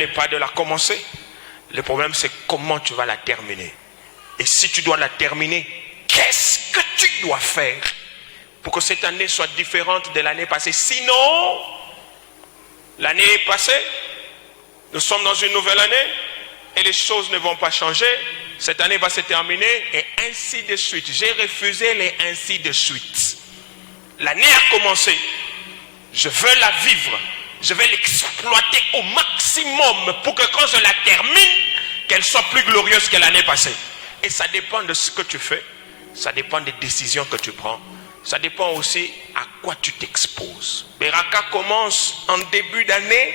n'est pas de la commencer. Le problème, c'est comment tu vas la terminer. Et si tu dois la terminer, qu'est-ce que tu dois faire pour que cette année soit différente de l'année passée? Sinon, l'année est passée, nous sommes dans une nouvelle année et les choses ne vont pas changer. Cette année va se terminer et ainsi de suite. J'ai refusé les ainsi de suite. L'année a commencé. Je veux la vivre. Je vais l'exploiter au maximum pour que quand je la termine, qu'elle soit plus glorieuse que l'année passée. Et ça dépend de ce que tu fais. Ça dépend des décisions que tu prends. Ça dépend aussi à quoi tu t'exposes. Beraka commence en début d'année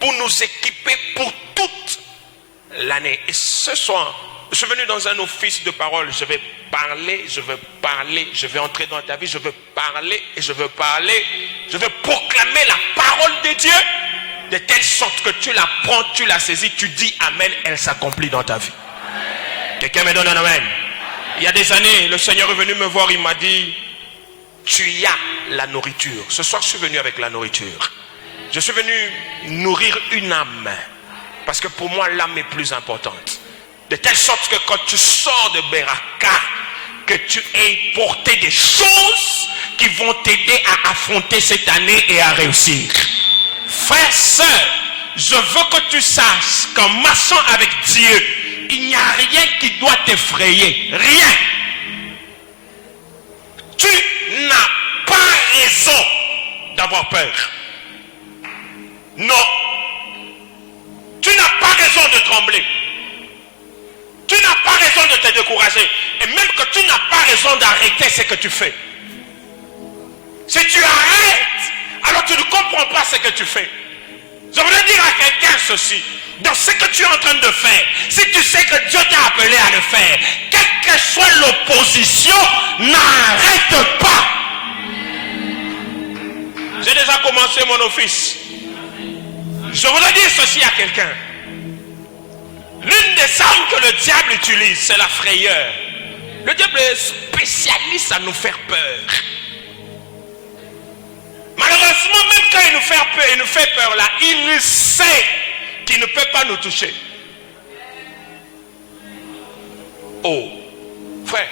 pour nous équiper pour toute l'année. Et ce soir, je suis venu dans un office de parole. Je vais parler, je veux parler, je vais entrer dans ta vie, je veux parler et je veux parler. Je veux proclamer la parole de Dieu de telle sorte que tu la prends, tu la saisis, tu dis amen, elle s'accomplit dans ta vie. Quelqu'un me donne un amen. Il y a des années, le Seigneur est venu me voir, il m'a dit, tu y as la nourriture. Ce soir, je suis venu avec la nourriture. Je suis venu nourrir une âme. Parce que pour moi, l'âme est plus importante. De telle sorte que quand tu sors de Beraka, que tu aies porté des choses qui vont t'aider à affronter cette année et à réussir. Frère, sœur, je veux que tu saches qu'en marchant avec Dieu, il n'y a rien qui doit t'effrayer. Rien. Tu n'as pas raison d'avoir peur. Non. Tu n'as pas raison de trembler. Tu n'as pas raison de te décourager. Et même que tu n'as pas raison d'arrêter ce que tu fais. Si tu arrêtes, alors tu ne comprends pas ce que tu fais. Je voudrais dire à quelqu'un ceci. Dans ce que tu es en train de faire, si tu sais que Dieu t'a appelé à le faire, quelle que soit l'opposition, n'arrête pas. J'ai déjà commencé mon office. Je voudrais dire ceci à quelqu'un. L'une des armes que le diable utilise, c'est la frayeur. Le diable est spécialiste à nous faire peur. Malheureusement, même quand il nous fait peur là, il sait qu'il ne peut pas nous toucher. Oh, frère,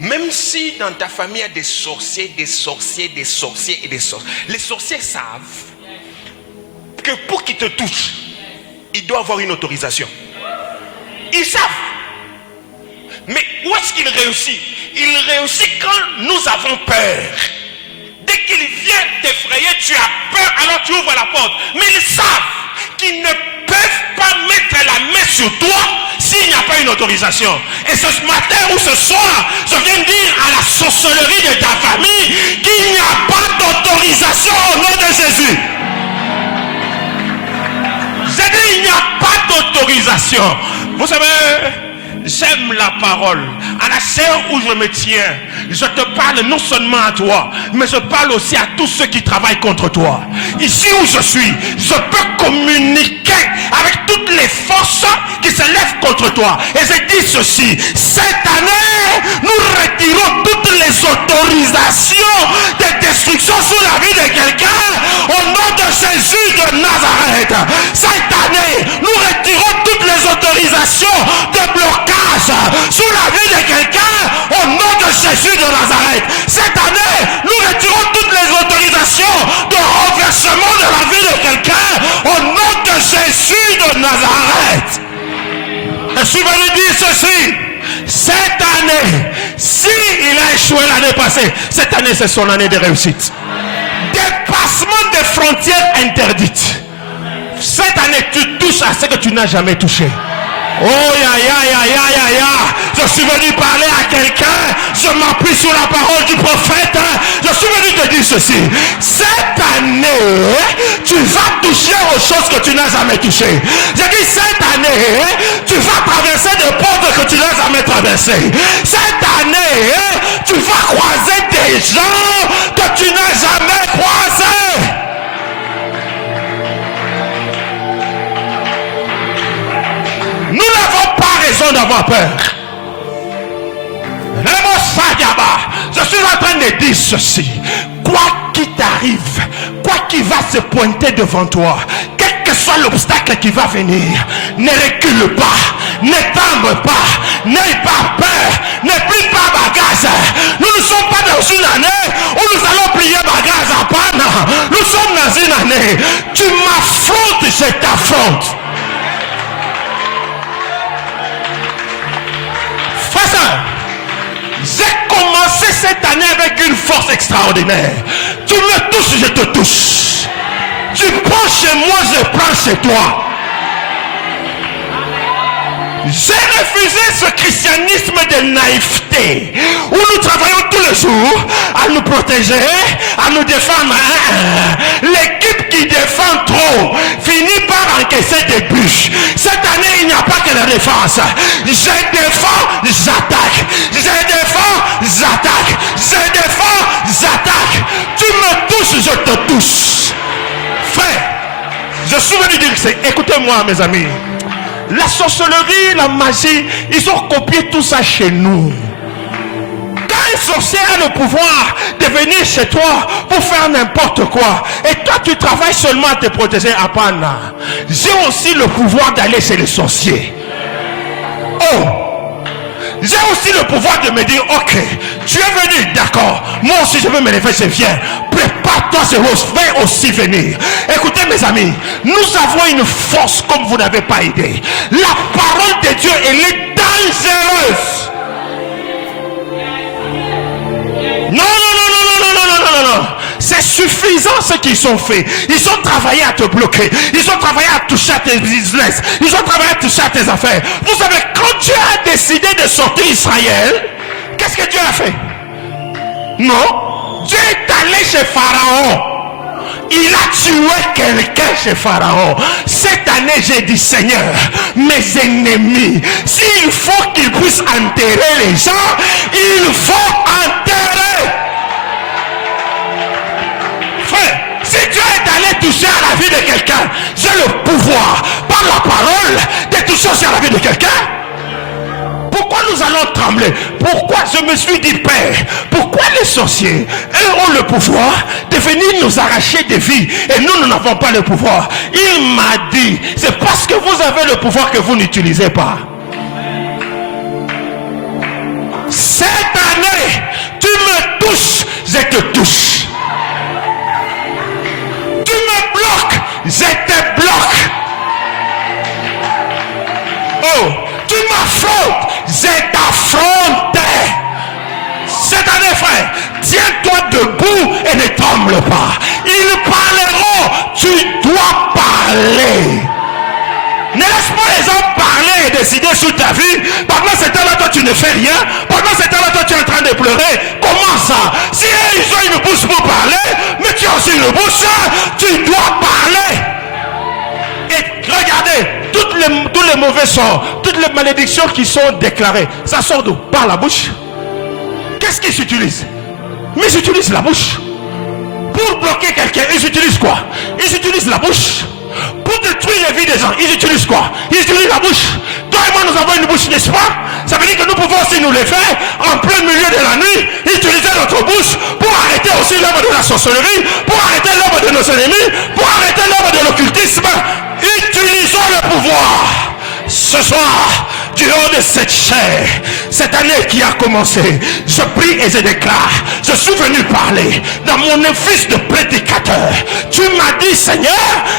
même si dans ta famille il y a des sorciers, et des sorciers, les sorciers savent que pour qu'ils te touchent, il doit avoir une autorisation. Ils savent. Mais où est-ce qu'il réussit? Il réussit quand nous avons peur. Dès qu'il vient t'effrayer, tu as peur, alors tu ouvres la porte. Mais ils savent qu'ils ne peuvent pas mettre la main sur toi s'il n'y a pas une autorisation. Et ce matin ou ce soir, je viens de dire à la sorcellerie de ta famille qu'il n'y a pas d'autorisation au nom de Jésus. J'ai dit, il n'y a pas d'autorisation. Vous savez, j'aime la parole. À la chair où je me tiens, je te parle non seulement à toi, mais je parle aussi à tous ceux qui travaillent contre toi. Ici où je suis, je peux communiquer avec toutes les forces qui se lèvent contre toi. Et je dis ceci, cette année, nous retirons toutes les autorisations de destruction sur la vie de quelqu'un au nom de Jésus de Nazareth. Cette année, nous retirons toutes les autorisations de blocage sur la vie de quelqu'un au nom de Jésus de Nazareth. Cette année, nous retirons toutes les autorisations de renversement de la vie de quelqu'un au nom de Jésus de Nazareth. Je suis venu dire ceci. Cette année, si il a échoué l'année passée, cette année c'est son année de réussite. Dépassement des frontières interdites. Cette année, tu touches à ce que tu n'as jamais touché. Oh ya. Je suis venu parler à quelqu'un. Je m'appuie sur la parole du prophète. Je suis venu te dire ceci. Cette année, tu vas toucher aux choses que tu n'as jamais touchées. J'ai dit cette année, tu vas traverser des portes que tu n'as jamais traversées. Cette année, tu vas croiser des gens que tu n'as jamais croisés. Nous n'avons pas raison d'avoir peur. Je suis en train de dire ceci. Quoi qu'il t'arrive, quoi qu'il va se pointer devant toi, quelle que soit soit l'obstacle qui va venir, ne recule pas, ne tremble pas, n'aie pas peur, ne plie pas bagage. Nous ne sommes pas dans une année où nous allons plier bagage à panne. Nous sommes dans une année, tu m'affrontes, je t'affronte. Frère, j'ai commencé cette année avec une force extraordinaire. Tu me touches, je te touche. Tu prends chez moi, je prends chez toi. J'ai refusé ce christianisme de naïveté où nous travaillons tous les jours à nous protéger, à nous défendre. L'équipe qui défend trop finit par encaisser des bûches. Cette année, il n'y a pas que la défense. Je défends, j'attaque. Je défends, j'attaque. Je défends, j'attaque. Tu me touches, je te touche. Frère, je suis venu dire que c'est, écoutez-moi mes amis, la sorcellerie, la magie, ils ont copié tout ça chez nous. Quand un sorcier a le pouvoir de venir chez toi pour faire n'importe quoi, et toi tu travailles seulement à te protéger à Pana, j'ai aussi le pouvoir d'aller chez les sorciers. Oh! J'ai aussi le pouvoir de me dire, ok, tu es venu, d'accord, moi aussi je veux me lever, je viens. Prépare-toi, je vais aussi venir. Écoutez mes amis, nous avons une force comme vous n'avez pas idée. La parole de Dieu, elle est dangereuse. Non. C'est suffisant ce qu'ils ont fait. Ils ont travaillé à te bloquer. Ils ont travaillé à toucher à tes business. Ils ont travaillé à toucher à tes affaires. Vous savez, quand Dieu a décidé de sortir Israël, qu'est-ce que Dieu a fait? Non. Dieu est allé chez Pharaon. Il a tué quelqu'un chez Pharaon. Cette année, j'ai dit, Seigneur, mes ennemis, s'il faut qu'ils puissent enterrer les gens, il faut enterrer. Frère, si Dieu est allé toucher à la vie de quelqu'un, j'ai le pouvoir, par la parole, de toucher aussi à la vie de quelqu'un. Pourquoi nous allons trembler? Pourquoi je me suis dit, Père, pourquoi les sorciers, eux, ont le pouvoir de venir nous arracher des vies et nous n'avons pas le pouvoir? Il m'a dit, c'est parce que vous avez le pouvoir que vous n'utilisez pas. Cette année, tu me touches, je te touche. Tu me bloques, je te bloque. Oh, tu m'affrontes, je t'affronte. Cette année, frère, tiens-toi debout et ne tremble pas. Ils parleront, tu dois parler. Ne laisse pas les hommes parler et décider sur ta vie. Pendant ce temps-là, toi, tu ne fais rien. Pendant ce temps-là, toi, tu es en train de pleurer. Comment ça? Si ils ont une bouche pour parler, mais tu as aussi une bouche, tu dois parler. Et regardez, tous les mauvais sorts, toutes les malédictions qui sont déclarées, ça sort d'où? Par la bouche. Qu'est-ce qu'ils utilisent? Mais ils utilisent la bouche. Pour bloquer quelqu'un, ils utilisent quoi? Ils utilisent la bouche. Pour détruire les vies des gens, ils utilisent quoi? Ils utilisent la bouche. Toi et moi, nous avons une bouche, n'est-ce pas? Ça veut dire que nous pouvons aussi nous les faire en plein milieu de la nuit, utiliser notre bouche pour arrêter aussi l'œuvre de la sorcellerie, pour arrêter l'œuvre de nos ennemis, pour arrêter l'œuvre de l'occultisme. Utilisons le pouvoir. Ce soir, du haut de cette chair, cette année qui a commencé, je prie et je déclare, je suis venu parler dans mon office de prédicateur. Tu m'as dit, Seigneur,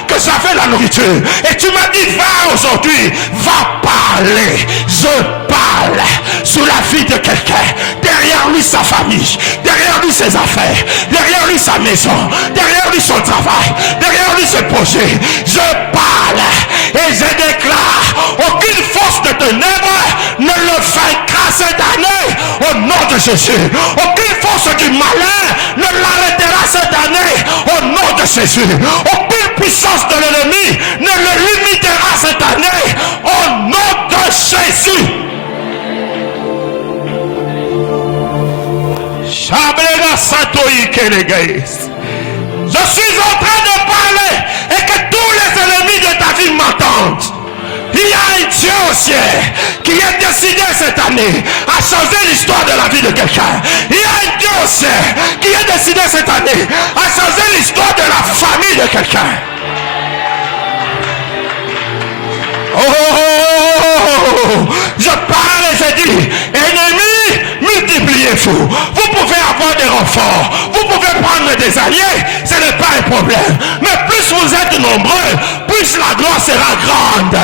que j'avais la nourriture. Et tu m'as dit, va aujourd'hui, va parler. Je parle sur la vie de quelqu'un. Derrière lui, sa famille. Derrière lui, ses affaires. Derrière lui, sa maison. Derrière lui, son travail. Derrière lui, ses projets. Je parle et je déclare, aucune force de ténèbres ne le vaincra cette année au nom de Jésus. Aucune force du malin ne l'arrêtera cette année au nom de Jésus. Aucune puissance de l'ennemi ne le limitera cette année au nom de Jésus. Je suis en train de parler et que tous les ennemis de ta vie m'entendent. Il y a un Dieu au ciel qui a décidé cette année à changer l'histoire de la vie de quelqu'un. Il y a un Dieu au ciel qui a décidé cette année à changer l'histoire de la famille de quelqu'un. vous. Vous pouvez avoir des renforts, vous pouvez prendre des alliés, ce n'est pas un problème. Mais plus vous êtes nombreux, plus la gloire sera grande.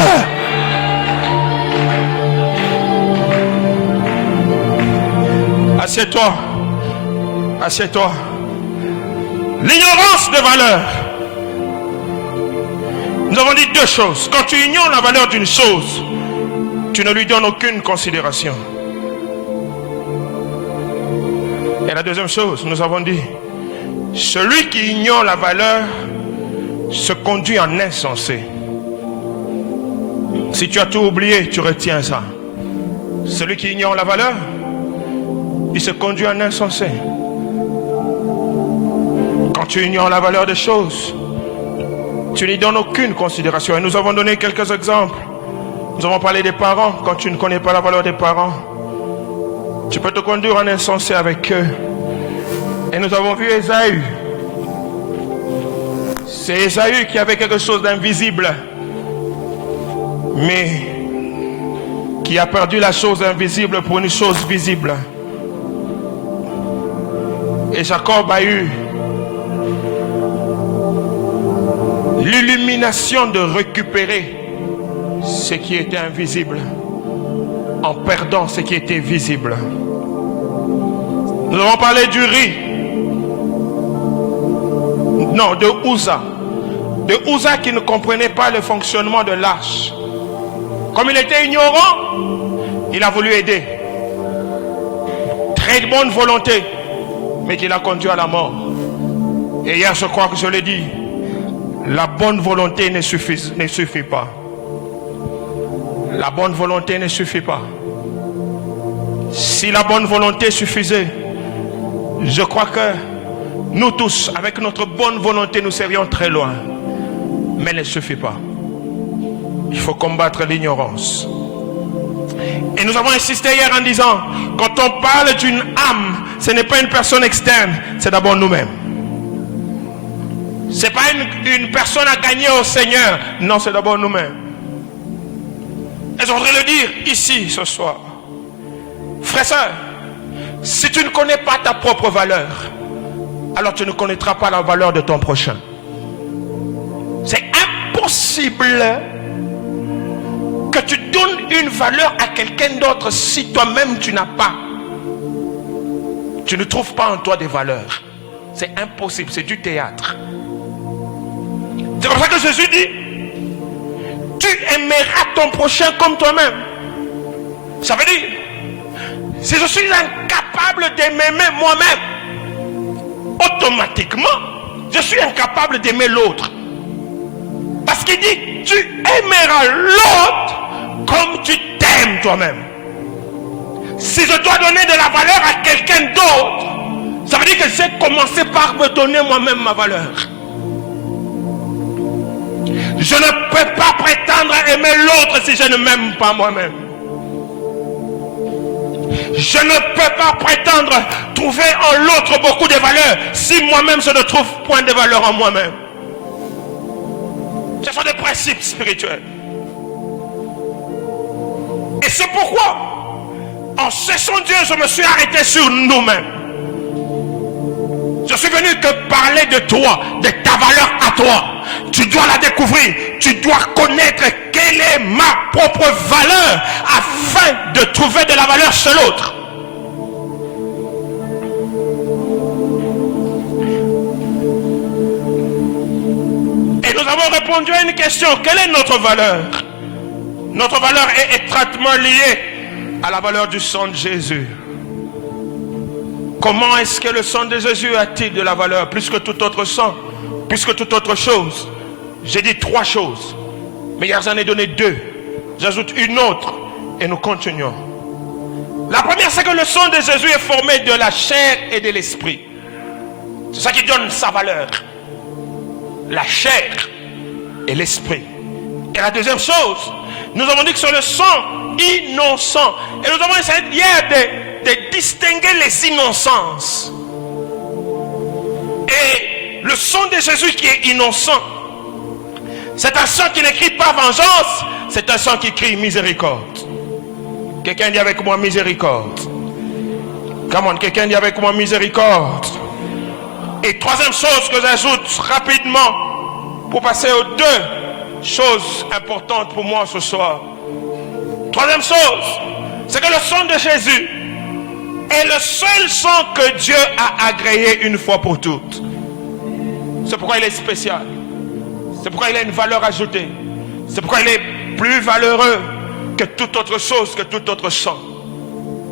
Assieds-toi. Assieds-toi. L'ignorance de valeur. Nous avons dit deux choses. Quand tu ignores la valeur d'une chose, tu ne lui donnes aucune considération. Et la deuxième chose, nous avons dit, celui qui ignore la valeur se conduit en insensé. Si tu as tout oublié, tu retiens ça. Celui qui ignore la valeur, il se conduit en insensé. Quand tu ignores la valeur des choses, tu n'y donnes aucune considération. Et nous avons donné quelques exemples. Nous avons parlé des parents. Quand tu ne connais pas la valeur des parents, tu peux te conduire en insensé avec eux. Et nous avons vu Ésaü. C'est Ésaü qui avait quelque chose d'invisible, mais qui a perdu la chose invisible pour une chose visible. Et Jacob a eu l'illumination de récupérer ce qui était invisible en perdant ce qui était visible. Nous avons parlé du riz. Non, de Uza. De Uza qui ne comprenait pas le fonctionnement de l'arche. Comme il était ignorant, il a voulu aider. Très bonne volonté, mais qui l'a conduit à la mort. Et hier, je crois que je l'ai dit, la bonne volonté ne suffit pas. La bonne volonté ne suffit pas. Si la bonne volonté suffisait, je crois que nous tous, avec notre bonne volonté, nous serions très loin. Mais elle ne suffit pas. Il faut combattre l'ignorance. Et nous avons insisté hier en disant, quand on parle d'une âme, ce n'est pas une personne externe, c'est d'abord nous-mêmes. Ce n'est pas une personne à gagner au Seigneur. Non, c'est d'abord nous-mêmes. Et je voudrais le dire ici ce soir. Frère, sœur, si tu ne connais pas ta propre valeur, alors tu ne connaîtras pas la valeur de ton prochain. C'est impossible que tu donnes une valeur à quelqu'un d'autre si toi-même tu n'as pas. Tu ne trouves pas en toi des valeurs. C'est impossible, c'est du théâtre. C'est pour ça que Jésus dit, tu aimeras ton prochain comme toi-même. Ça veut dire, si je suis incapable d'aimer moi-même, automatiquement, je suis incapable d'aimer l'autre. Parce qu'il dit, tu aimeras l'autre comme tu t'aimes toi-même. Si je dois donner de la valeur à quelqu'un d'autre, ça veut dire que j'ai commencé par me donner moi-même ma valeur. Je ne peux pas prétendre à aimer l'autre si je ne m'aime pas moi-même. Je ne peux pas prétendre trouver en l'autre beaucoup de valeurs si moi-même je ne trouve point de valeur en moi-même. Ce sont des principes spirituels. Et c'est pourquoi, en cessant Dieu, je me suis arrêté sur nous-mêmes. Je suis venu que parler de toi, de ta valeur à toi. Tu dois la découvrir. Tu dois connaître quelle est ma propre valeur afin de trouver de la valeur chez l'autre. Et nous avons répondu à une question. Quelle est notre valeur? Notre valeur est étroitement liée à la valeur du sang de Jésus. Comment est-ce que le sang de Jésus a-t-il de la valeur plus que tout autre sang, plus que toute autre chose? J'ai dit trois choses, mais hier j'en ai donné deux. J'ajoute une autre et nous continuons. La première, c'est que le sang de Jésus est formé de la chair et de l'esprit. C'est ça qui donne sa valeur. La chair et l'esprit. Et la deuxième chose, nous avons dit que c'est le sang innocent. Et nous avons essayé hier de distinguer les innocences. Et le sang de Jésus qui est innocent, c'est un sang qui ne crie pas vengeance, c'est un sang qui crie miséricorde. Quelqu'un dit avec moi miséricorde. Come on, quelqu'un dit avec moi miséricorde. Et troisième chose que j'ajoute rapidement pour passer aux deux choses importantes pour moi ce soir. Troisième chose, c'est que le sang de Jésus est le seul sang que Dieu a agréé une fois pour toutes. C'est pourquoi il est spécial. C'est pourquoi il a une valeur ajoutée. C'est pourquoi il est plus valeureux que toute autre chose, que tout autre sang.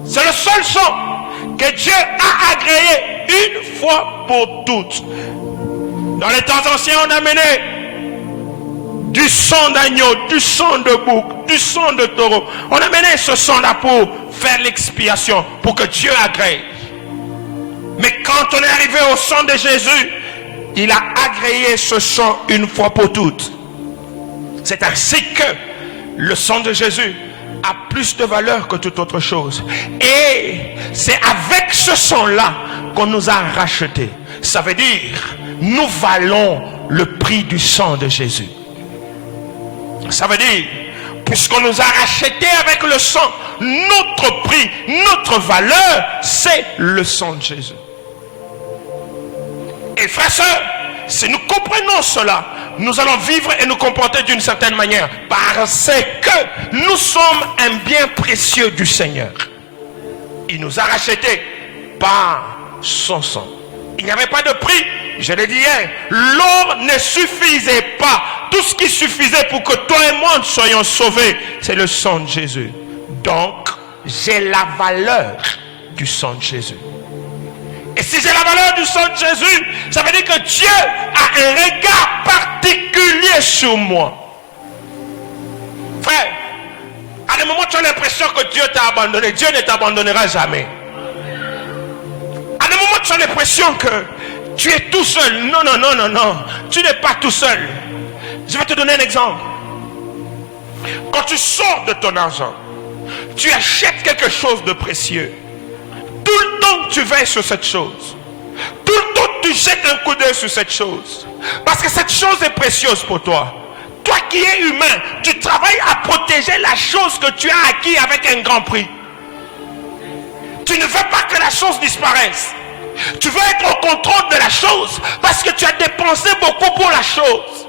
C'est le seul sang que Dieu a agréé une fois pour toutes. Dans les temps anciens, on amenait du sang d'agneau, du sang de bouc, du sang de taureau. On amenait ce sang-là pour faire l'expiation, pour que Dieu agrée. Mais quand on est arrivé au sang de Jésus, il a agréé ce sang une fois pour toutes. C'est ainsi que le sang de Jésus a plus de valeur que toute autre chose. Et c'est avec ce sang-là qu'on nous a rachetés. Ça veut dire, nous valons le prix du sang de Jésus. Ça veut dire, puisqu'on nous a rachetés avec le sang, notre prix, notre valeur, c'est le sang de Jésus. Et frères et sœurs, si nous comprenons cela, nous allons vivre et nous comporter d'une certaine manière, parce que nous sommes un bien précieux du Seigneur. Il nous a rachetés par son sang. Il n'y avait pas de prix, je l'ai dit hier, l'or ne suffisait pas. Tout ce qui suffisait pour que toi et moi soyons sauvés, c'est le sang de Jésus. Donc, j'ai la valeur du sang de Jésus. Et si j'ai la valeur du sang de Jésus, ça veut dire que Dieu a un regard particulier sur moi. Frère, à un moment tu as l'impression que Dieu t'a abandonné. Dieu ne t'abandonnera jamais. À un moment tu as l'impression que tu es tout seul. Non, non, non, non, non. Tu n'es pas tout seul. Je vais te donner un exemple. Quand tu sors de ton argent, tu achètes quelque chose de précieux. Tout le temps tu veilles sur cette chose. Tout le temps tu jettes un coup d'œil sur cette chose. Parce que cette chose est précieuse pour toi. Toi qui es humain, tu travailles à protéger la chose que tu as acquis avec un grand prix. Tu ne veux pas que la chose disparaisse. Tu veux être au contrôle de la chose parce que tu as dépensé beaucoup pour la chose.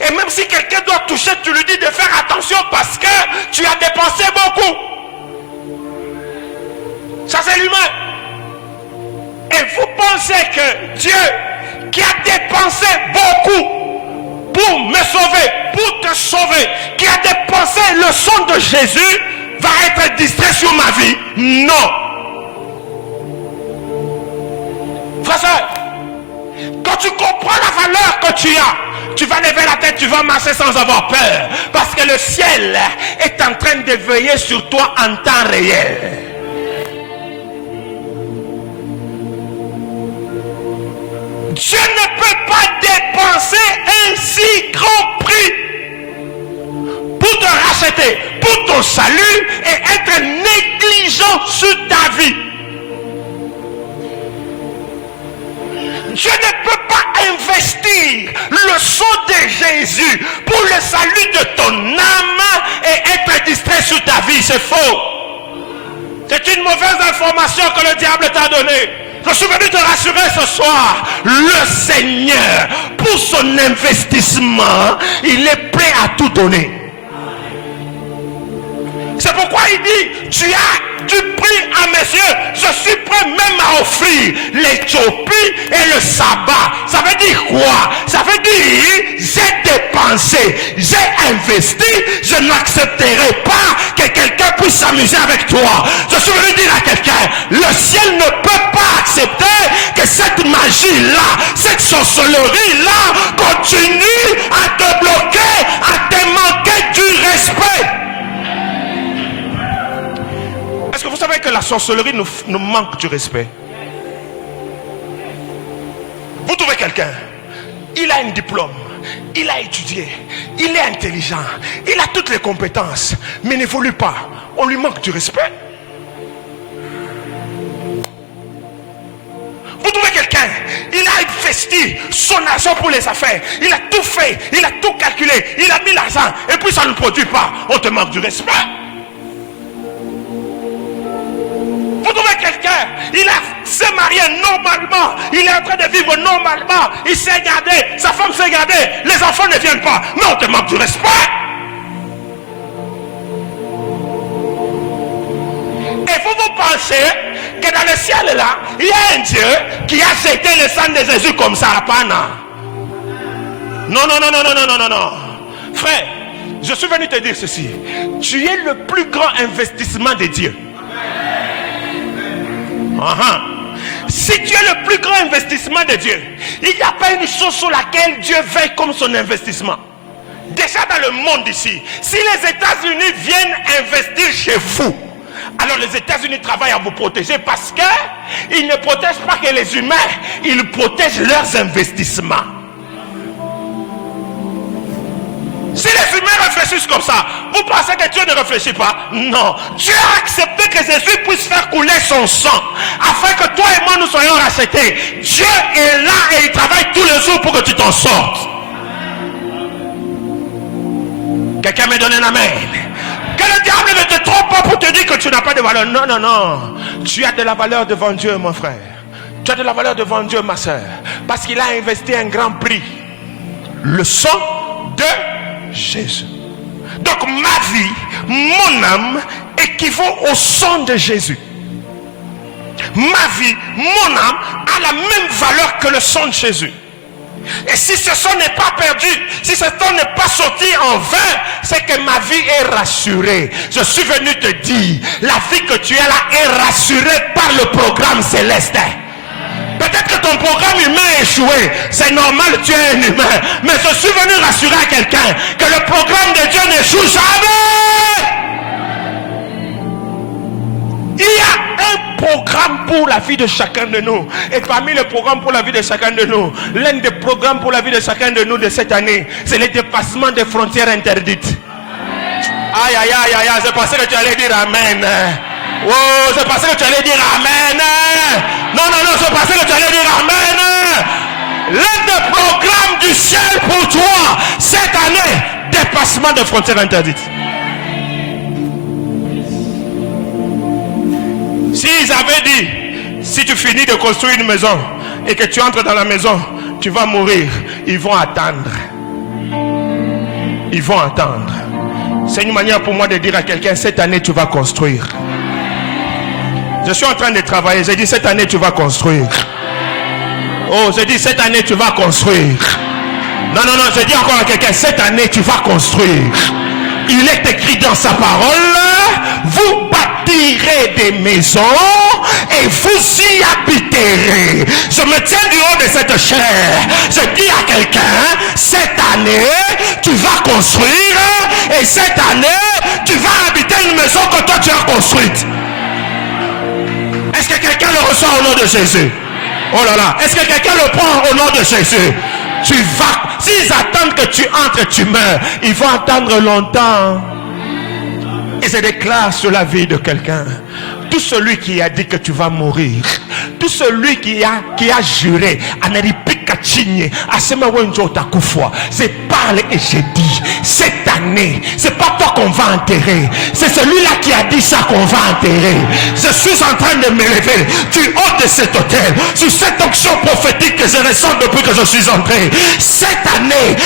Et même si quelqu'un doit toucher, tu lui dis de faire attention parce que tu as dépensé beaucoup. Ça c'est l'humain. Et vous pensez que Dieu qui a dépensé beaucoup pour me sauver, pour te sauver, qui a dépensé le sang de Jésus, va être distrait sur ma vie? Non. Frère, quand tu comprends la valeur que tu as, tu vas lever la tête, tu vas marcher sans avoir peur. Parce que le ciel est en train de veiller sur toi en temps réel. Dieu ne peut pas dépenser un si grand prix pour te racheter, pour ton salut et être négligent sur ta vie. Dieu ne peut pas investir le sang de Jésus pour le salut de ton âme et être distrait sur ta vie. C'est faux. C'est une mauvaise information que le diable t'a donnée. Je suis venu te rassurer ce soir. Le Seigneur, pour son investissement, il est prêt à tout donner. C'est pourquoi il dit, tu as du prix à mes yeux. Je suis prêt même à offrir l'Éthiopie et le sabbat. Ça veut dire quoi? Ça veut dire, j'ai dépensé, j'ai investi, je n'accepterai pas que quelqu'un puisse s'amuser avec toi. Je suis venu dire à quelqu'un, le ciel ne peut pas accepter que cette magie-là, cette sorcellerie-là continue à te bloquer, à te manquer du respect. Est-ce que vous savez que la sorcellerie nous manque du respect? Vous trouvez quelqu'un, il a un diplôme, il a étudié, il est intelligent, il a toutes les compétences, mais n'évolue pas. On lui manque du respect. Vous trouvez quelqu'un, il a investi son argent pour les affaires, il a tout fait, il a tout calculé, il a mis l'argent, et puis ça ne produit pas. On te manque du respect. Vous trouvez quelqu'un quelqu'un, il s'est marié normalement, il est en train de vivre normalement, il s'est gardé, sa femme s'est gardée, les enfants ne viennent pas, mais on te manque du respect. Et vous pensez que dans le ciel là, il y a un Dieu qui a jeté le sang de Jésus comme ça à Pana. Non. Frère, je suis venu te dire ceci. Tu es le plus grand investissement de Dieu. Si tu es le plus grand investissement de Dieu, il n'y a pas une chose sur laquelle Dieu veille comme son investissement. Déjà dans le monde ici, si les États-Unis viennent investir chez vous, alors les États-Unis travaillent à vous protéger parce qu'ils ne protègent pas que les humains, ils protègent leurs investissements. Si les humains réfléchissent comme ça, vous pensez que Dieu ne réfléchit pas? Non. Dieu a accepté que Jésus puisse faire couler son sang afin que toi et moi nous soyons rachetés. Dieu est là et il travaille tous les jours pour que tu t'en sortes. Quelqu'un me donne un amen. Que le diable ne te trompe pas pour te dire que tu n'as pas de valeur. Non. Tu as de la valeur devant Dieu, mon frère. Tu as de la valeur devant Dieu, ma soeur. Parce qu'il a investi un grand prix. Le sang de Jésus. Donc ma vie, mon âme équivaut au sang de Jésus. Ma vie, mon âme a la même valeur que le sang de Jésus. Et si ce sang n'est pas perdu, si ce sang n'est pas sorti en vain, c'est que ma vie est rassurée. Je suis venu te dire, la vie que tu as là est rassurée par le programme céleste. Peut-être que ton programme humain a échoué. C'est normal, tu es un humain. Mais je suis venu rassurer à quelqu'un que le programme de Dieu n'échoue jamais. Il y a un programme pour la vie de chacun de nous. Et parmi les programmes pour la vie de chacun de nous, l'un des programmes pour la vie de chacun de nous de cette année, c'est le dépassement des frontières interdites. Aïe, je pensais que tu allais dire amen. Oh, je pensais que tu allais dire amen. Non, je pensais que tu allais dire amen. L'un des programmes du ciel pour toi cette année, dépassement des frontières interdites. S'ils avaient dit, si tu finis de construire une maison et que tu entres dans la maison, tu vas mourir, ils vont attendre. Ils vont attendre. C'est une manière pour moi de dire à quelqu'un, cette année tu vas construire. Je suis en train de travailler. J'ai dit, cette année, tu vas construire. Oh, j'ai dit, cette année, tu vas construire. Non, j'ai dit encore à quelqu'un, cette année, tu vas construire. Il est écrit dans sa parole, vous bâtirez des maisons et vous y habiterez. Je me tiens du haut de cette chair. Je dis à quelqu'un, cette année, tu vas construire et cette année, tu vas habiter une maison que toi, tu as construite. Est-ce que quelqu'un le reçoit au nom de Jésus? Oh là là. Est-ce que quelqu'un le prend au nom de Jésus? Tu vas. S'ils attendent que tu entres et tu meurs, ils vont attendre longtemps. Et je déclare sur la vie de quelqu'un. Tout celui qui a dit que tu vas mourir, tout celui qui a juré, je parle et je dis, cette année, c'est pas toi qu'on va enterrer, c'est celui-là qui a dit ça qu'on va enterrer. Je suis en train de me lever du haut de cet hôtel, sur cette onction prophétique que je ressens depuis que je suis entré. Cette année,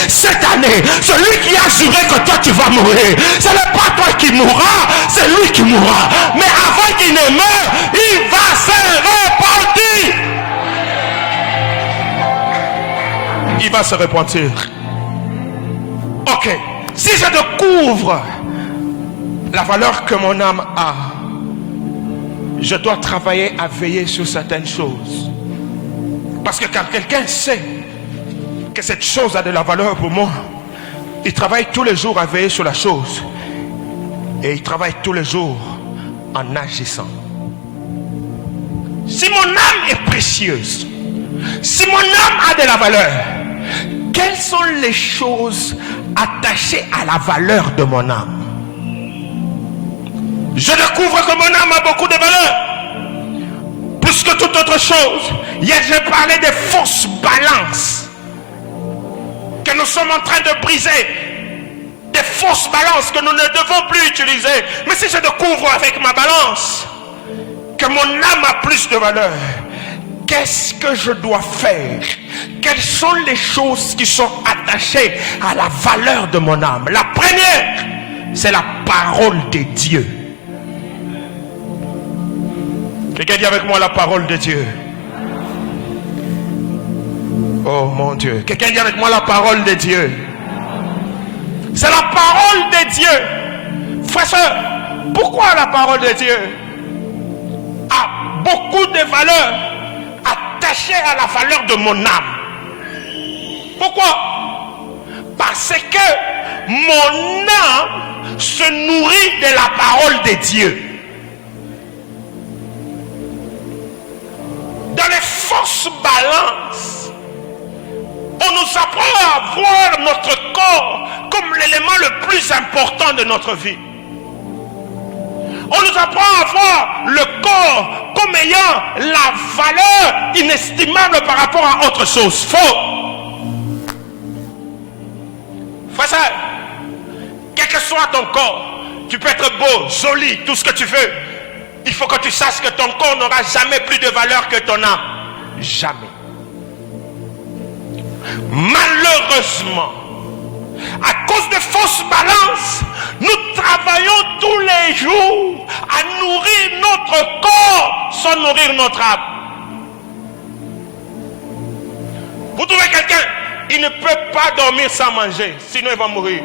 celui qui a juré que toi tu vas mourir, ce n'est pas toi qui mourras, c'est lui qui mourra. Mais avant qu'il ne meure, il va se repentir. Il va se repentir. Ok. Si je découvre la valeur que mon âme a, je dois travailler à veiller sur certaines choses. Parce que quand quelqu'un sait que cette chose a de la valeur pour moi, il travaille tous les jours à veiller sur la chose. Et il travaille tous les jours en agissant. Si mon âme est précieuse, si mon âme a de la valeur, quelles sont les choses attachées à la valeur de mon âme? Je découvre que mon âme a beaucoup de valeur. Plus que toute autre chose, hier j'ai parlé des fausses balances que nous sommes en train de briser. Des fausses balances que nous ne devons plus utiliser. Mais si je découvre avec ma balance que mon âme a plus de valeur, qu'est-ce que je dois faire? Quelles sont les choses qui sont attachées à la valeur de mon âme? La première, c'est la parole de Dieu. Quelqu'un dit avec moi la parole de Dieu. Oh mon Dieu. Quelqu'un dit avec moi la parole de Dieu. C'est la parole de Dieu. Frère, soeur, pourquoi la parole de Dieu a beaucoup de valeur attachée à la valeur de mon âme? Pourquoi? Parce que mon âme se nourrit de la parole de Dieu. Dans les fausses balances, on nous apprend à voir notre corps comme l'élément le plus important de notre vie. On nous apprend à voir le corps comme ayant la valeur inestimable par rapport à autre chose. Faux. Frère, quel que soit ton corps, tu peux être beau, joli, tout ce que tu veux. Il faut que tu saches que ton corps n'aura jamais plus de valeur que ton âme. Jamais. Malheureusement, à cause de fausses balances, nous travaillons tous les jours à nourrir notre corps sans nourrir notre âme. Vous trouvez quelqu'un, il ne peut pas dormir sans manger, sinon il va mourir.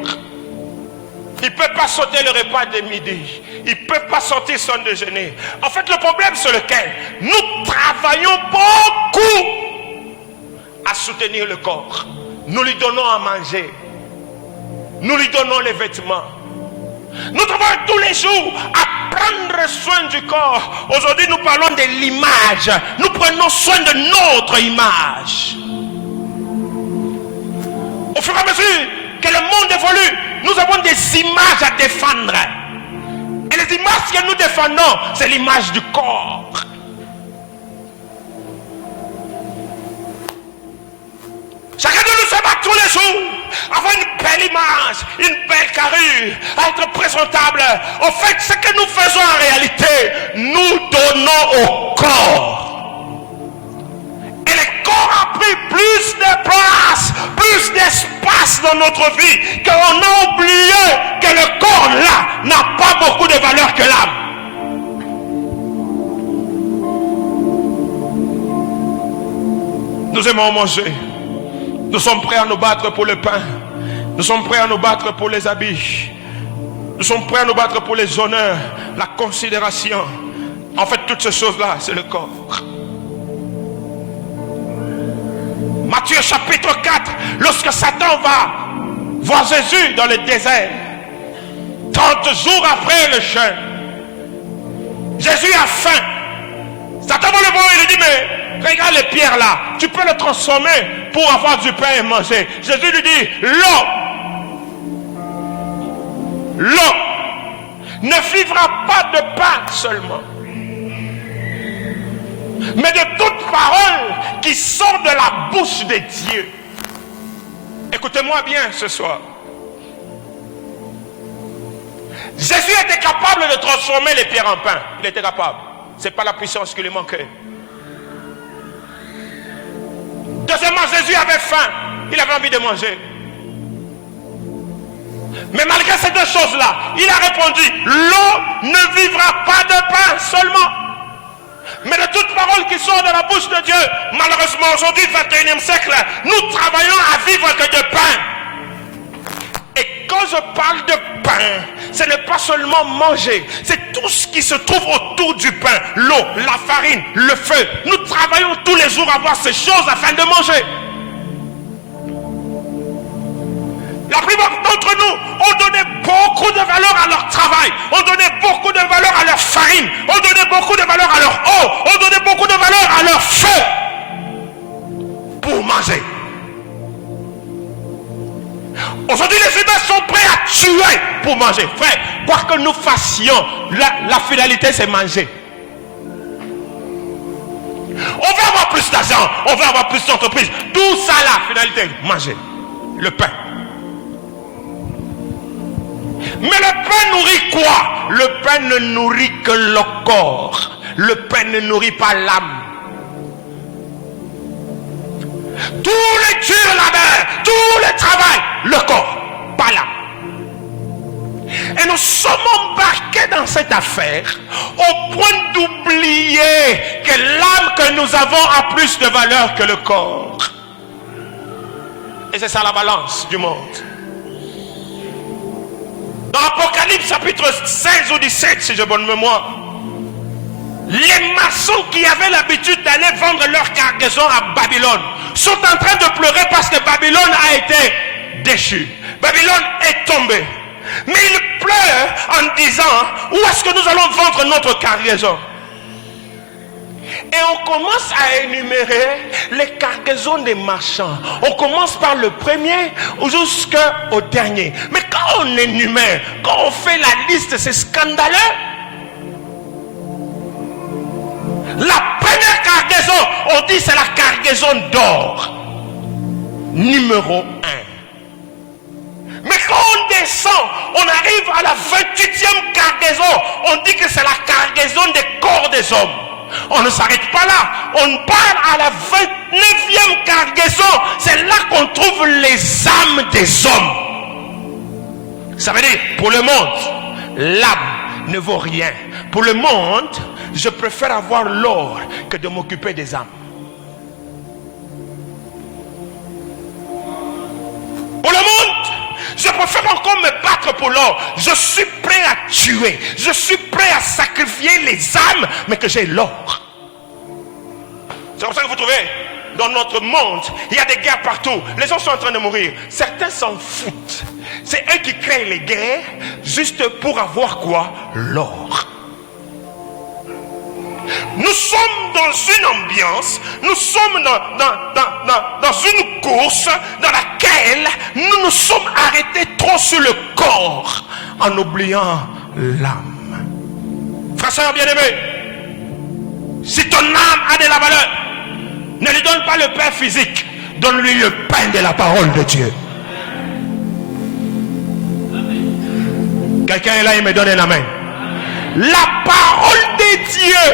Il ne peut pas sauter le repas de midi. Il ne peut pas sortir son déjeuner. En fait, le problème sur lequel nous travaillons beaucoup à soutenir le corps. Nous lui donnons à manger. Nous lui donnons les vêtements. Nous travaillons tous les jours à prendre soin du corps. Aujourd'hui, nous parlons de l'image. Nous prenons soin de notre image. Au fur et à mesure que le monde évolue, nous avons des images à défendre. Et les images que nous défendons, c'est l'image du corps. Chacun de nous se bat tous les jours, avoir une belle image, une belle carrure, à être présentable. En fait, ce que nous faisons en réalité, nous donnons au corps. Et le corps a pris plus de place, plus d'espace dans notre vie, qu'on a oublié que le corps là n'a pas beaucoup de valeur que l'âme. Nous aimons manger. Nous sommes prêts à nous battre pour le pain. Nous sommes prêts à nous battre pour les habits. Nous sommes prêts à nous battre pour les honneurs, la considération. En fait, toutes ces choses-là, c'est le corps. Matthieu chapitre 4, lorsque Satan va voir Jésus dans le désert, 30 jours après le jeûne, Jésus a faim. Satan va le voir et lui dit, mais regarde les pierres là, tu peux les transformer pour avoir du pain et manger. Jésus lui dit, l'homme ne vivra pas de pain seulement, mais de toute parole qui sort de la bouche de Dieu. Écoutez-moi bien ce soir. Jésus était capable de transformer les pierres en pain. Il était capable. Ce n'est pas la puissance qui lui manquait. Deuxièmement, Jésus avait faim. Il avait envie de manger. Mais malgré ces deux choses-là, il a répondu, l'homme ne vivra pas de pain seulement, mais de toute parole qui sort de la bouche de Dieu. Malheureusement, aujourd'hui, 21e siècle, nous travaillons à vivre que de pain. Et quand je parle de pain, ce n'est pas seulement manger, c'est tout ce qui se trouve autour du pain. L'eau, la farine, le feu. Nous travaillons tous les jours à voir ces choses afin de manger. La plupart d'entre nous ont donné beaucoup de valeur à leur travail, ont donné beaucoup de valeur à leur farine, ont donné beaucoup de valeur à leur eau, ont donné beaucoup de valeur à leur feu pour manger. Aujourd'hui, les humains sont prêts à tuer pour manger. Frère, quoi que nous fassions, la finalité c'est manger. On veut avoir plus d'argent, on veut avoir plus d'entreprise. Tout ça, la finalité, manger. Le pain. Mais le pain nourrit quoi? Le pain ne nourrit que le corps. Le pain ne nourrit pas l'âme. Tout le dur labeur, tout le travail, le corps, pas l'âme. Et nous sommes embarqués dans cette affaire au point d'oublier que l'âme que nous avons a plus de valeur que le corps. Et c'est ça la balance du monde. Dans l'Apocalypse chapitre 16 ou 17, si j'ai bonne mémoire, les maçons qui avaient l'habitude d'aller vendre leur cargaison à Babylone sont en train de pleurer parce que Babylone a été déchue. Babylone est tombée. Mais ils pleurent en disant, où est-ce que nous allons vendre notre cargaison? Et on commence à énumérer les cargaisons des marchands. On commence par le premier jusqu'au dernier. Mais quand on énumère, quand on fait la liste, c'est scandaleux. La première cargaison, on dit c'est la cargaison d'or. Numéro 1. Mais quand on descend, on arrive à la 28e cargaison. On dit que c'est la cargaison des corps des hommes. On ne s'arrête pas là. On part à la 29e cargaison. C'est là qu'on trouve les âmes des hommes. Ça veut dire, pour le monde, l'âme ne vaut rien. Pour le monde, je préfère avoir l'or que de m'occuper des âmes. Pour le monde, je préfère encore me battre pour l'or. Je suis prêt à tuer. Je suis prêt à sacrifier les âmes, mais que j'ai l'or. C'est comme ça que vous trouvez, dans notre monde, il y a des guerres partout. Les gens sont en train de mourir. Certains s'en foutent. C'est eux qui créent les guerres juste pour avoir quoi? L'or. Nous sommes dans une ambiance, nous sommes dans une course dans laquelle nous nous sommes arrêtés trop sur le corps en oubliant l'âme. Frère, sœur bien-aimé, si ton âme a de la valeur, ne lui donne pas le pain physique, donne-lui le pain de la parole de Dieu. Quelqu'un est là, il me donne un amen. La parole de Dieu,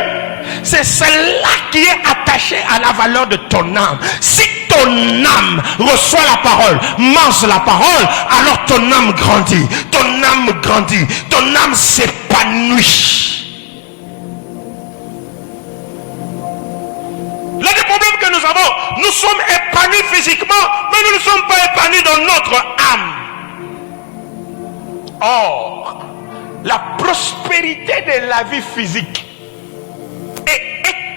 c'est celle-là qui est attachée à la valeur de ton âme. Si ton âme reçoit la parole, mange la parole, alors ton âme grandit. Ton âme grandit. Ton âme s'épanouit. L'un des problèmes que nous avons, nous sommes épanouis physiquement, mais nous ne sommes pas épanouis dans notre âme. Or, la prospérité de la vie physique est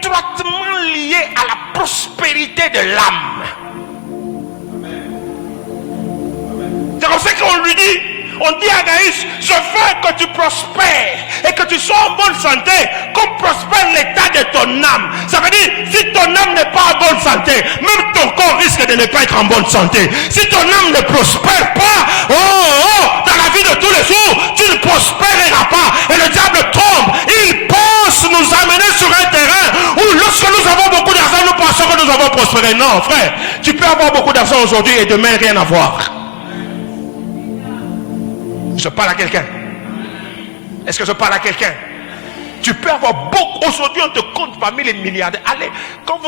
étroitement liée à la prospérité de l'âme. C'est comme ça qu'on lui dit, on dit à Gaïs, je veux que tu prospères et que tu sois en bonne santé, comme prospère l'état de ton âme. Ça veut dire, si ton âme n'est pas en bonne santé, même ton corps risque de ne pas être en bonne santé. Si ton âme ne prospère pas, dans la vie de tous les jours, tu ne prospéreras pas. Et le diable tombe. Il pense nous amener sur un terrain où lorsque nous avons beaucoup d'argent, nous pensons que nous avons prospéré. Non, frère, tu peux avoir beaucoup d'argent aujourd'hui et demain rien à voir. Je parle à quelqu'un. Est-ce que je parle à quelqu'un? Tu peux avoir beaucoup. Aujourd'hui, on te compte parmi les milliardaires. Allez, quand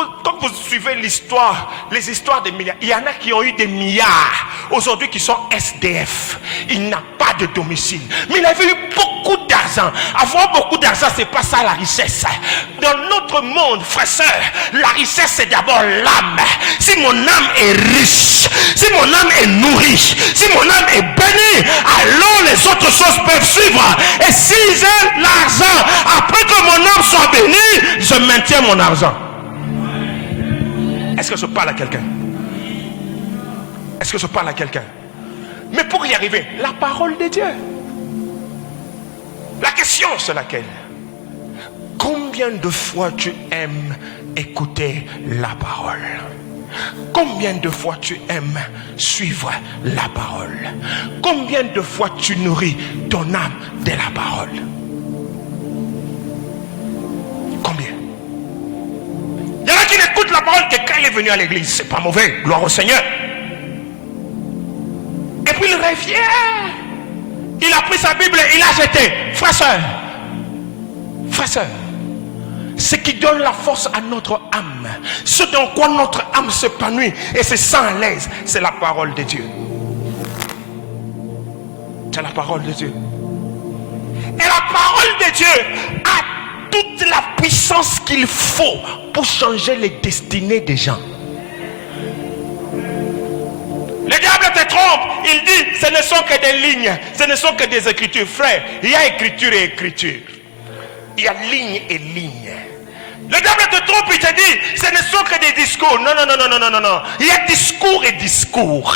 vous suivez l'histoire, les histoires des milliards, il y en a qui ont eu des milliards. Aujourd'hui, qui sont SDF. Il n'a pas de domicile. Mais il avait eu beaucoup d'argent. Avoir beaucoup d'argent, c'est pas ça la richesse. Dans notre monde, frères, sœurs, la richesse, c'est d'abord l'âme. Si mon âme est riche, si mon âme est nourrie, si mon âme est bénie, alors les autres choses peuvent suivre. Et si j'ai l'argent, après que mon âme soit bénie, je maintiens mon argent. Est-ce que je parle à quelqu'un? Est-ce que je parle à quelqu'un? Mais pour y arriver, la parole de Dieu. La question c'est laquelle? Combien de fois tu aimes écouter la parole? Combien de fois tu aimes suivre la parole? Combien de fois tu nourris ton âme de la parole? Combien? Il y en a qui n'écoutent la parole que quand il est venu à l'église. C'est pas mauvais, gloire au Seigneur. Et puis il revient. Il a pris sa Bible et il a jeté. Frère, sœur, ce qui donne la force à notre âme, ce dans quoi notre âme s'épanouit et se sent à l'aise, c'est la parole de Dieu. C'est la parole de Dieu. Et la parole de Dieu a toute la puissance qu'il faut pour changer les destinées des gens. Le diable te trompe, il dit ce ne sont que des lignes, ce ne sont que des écritures. Frère, il y a écriture et écriture. Il y a ligne et ligne. Le diable te trompe, il te dit ce ne sont que des discours. Non, non, non, non, non, non, non. Il y a discours et discours.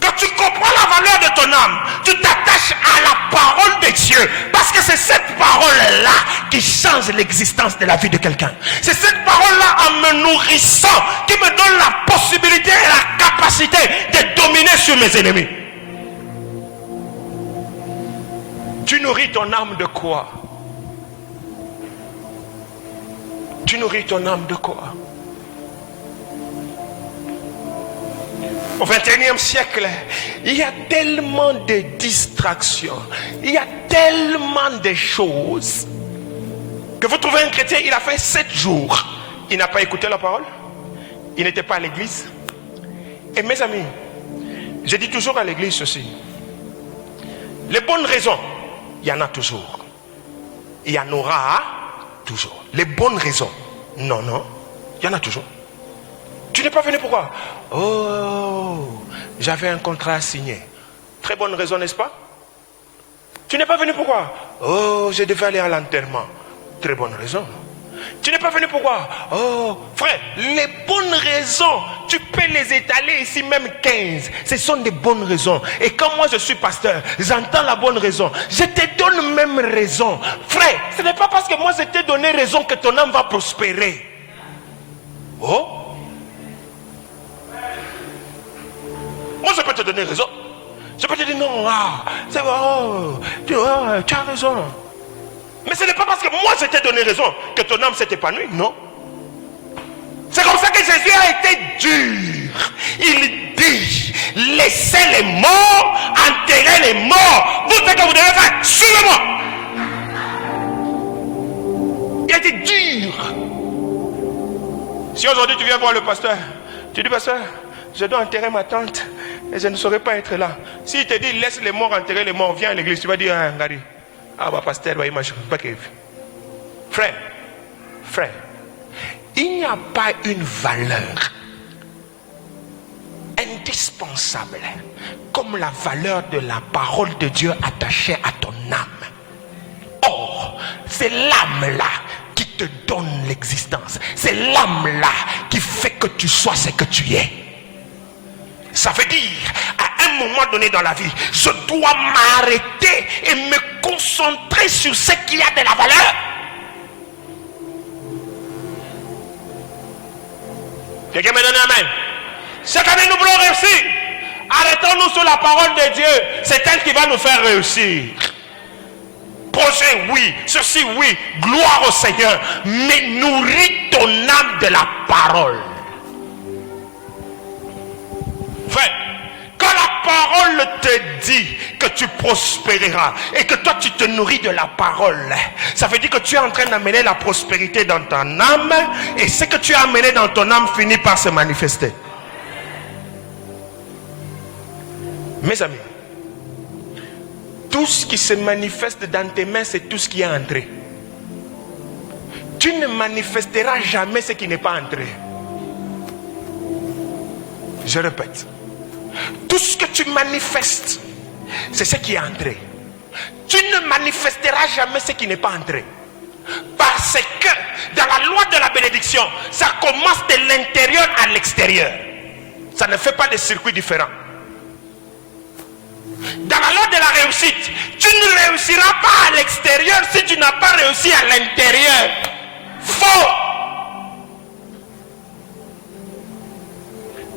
Quand tu comprends la valeur de ton âme, tu t'attaches à la parole de Dieu. Parce que c'est cette parole-là qui change l'existence de la vie de quelqu'un. C'est cette parole-là, en me nourrissant, qui me donne la possibilité et la capacité de dominer sur mes ennemis. Tu nourris ton âme de quoi? Tu nourris ton âme de quoi? Au XXIe siècle, il y a tellement de distractions, il y a tellement de choses que vous trouvez un chrétien, il a fait 7 jours, il n'a pas écouté la parole, il n'était pas à l'église. Et mes amis, je dis toujours à l'église ceci: les bonnes raisons, il y en a toujours, il y en aura toujours. Les bonnes raisons, non, non, il y en a toujours. Tu n'es pas venu pourquoi? Oh, j'avais un contrat à signer. Très bonne raison, n'est-ce pas? Tu n'es pas venu pourquoi? Oh, je devais aller à l'enterrement. Très bonne raison. Tu n'es pas venu pourquoi? Oh, frère, les bonnes raisons, tu peux les étaler ici, même 15. Ce sont des bonnes raisons. Et quand moi je suis pasteur, j'entends la bonne raison. Je te donne même raison. Frère, ce n'est pas parce que moi je t'ai donné raison que ton âme va prospérer. Oh, moi je peux te donner raison. Je peux te dire non, c'est bon, tu as raison. Mais ce n'est pas parce que moi je t'ai donné raison que ton âme s'est épanouie, non. C'est comme ça que Jésus a été dur. Il dit, laissez les morts, enterrez les morts. Vous, ce que vous devez faire, suivez-moi. Il a été dur. Si aujourd'hui tu viens voir le pasteur, tu dis pasteur, je dois enterrer ma tante et je ne saurais pas être là. S'il te dit laisse les morts enterrer les morts, viens à l'église, tu vas dire regardez, pasteur, frère, il n'y a pas une valeur indispensable comme la valeur de la parole de Dieu attachée à ton âme. Or, c'est l'âme-là qui te donne l'existence. C'est l'âme-là qui fait que tu sois ce que tu es. Ça veut dire, à un moment donné dans la vie, je dois m'arrêter et me concentrer sur ce qui a de la valeur. Quelqu'un me donne amen. Cette année, nous voulons réussir. Arrêtons-nous sur la parole de Dieu. C'est elle qui va nous faire réussir. Projet, oui. Ceci, oui. Gloire au Seigneur. Mais nourris ton âme de la parole. Frère, quand la parole te dit que tu prospéreras et que toi tu te nourris de la parole, ça veut dire que tu es en train d'amener la prospérité dans ton âme et ce que tu as amené dans ton âme finit par se manifester. Mes amis, tout ce qui se manifeste dans tes mains, c'est tout ce qui est entré. Tu ne manifesteras jamais ce qui n'est pas entré. Je répète. Tout ce que tu manifestes, c'est ce qui est entré. Tu ne manifesteras jamais ce qui n'est pas entré. Parce que dans la loi de la bénédiction, ça commence de l'intérieur à l'extérieur. Ça ne fait pas de circuit différent. Dans la loi de la réussite, tu ne réussiras pas à l'extérieur si tu n'as pas réussi à l'intérieur. Faux.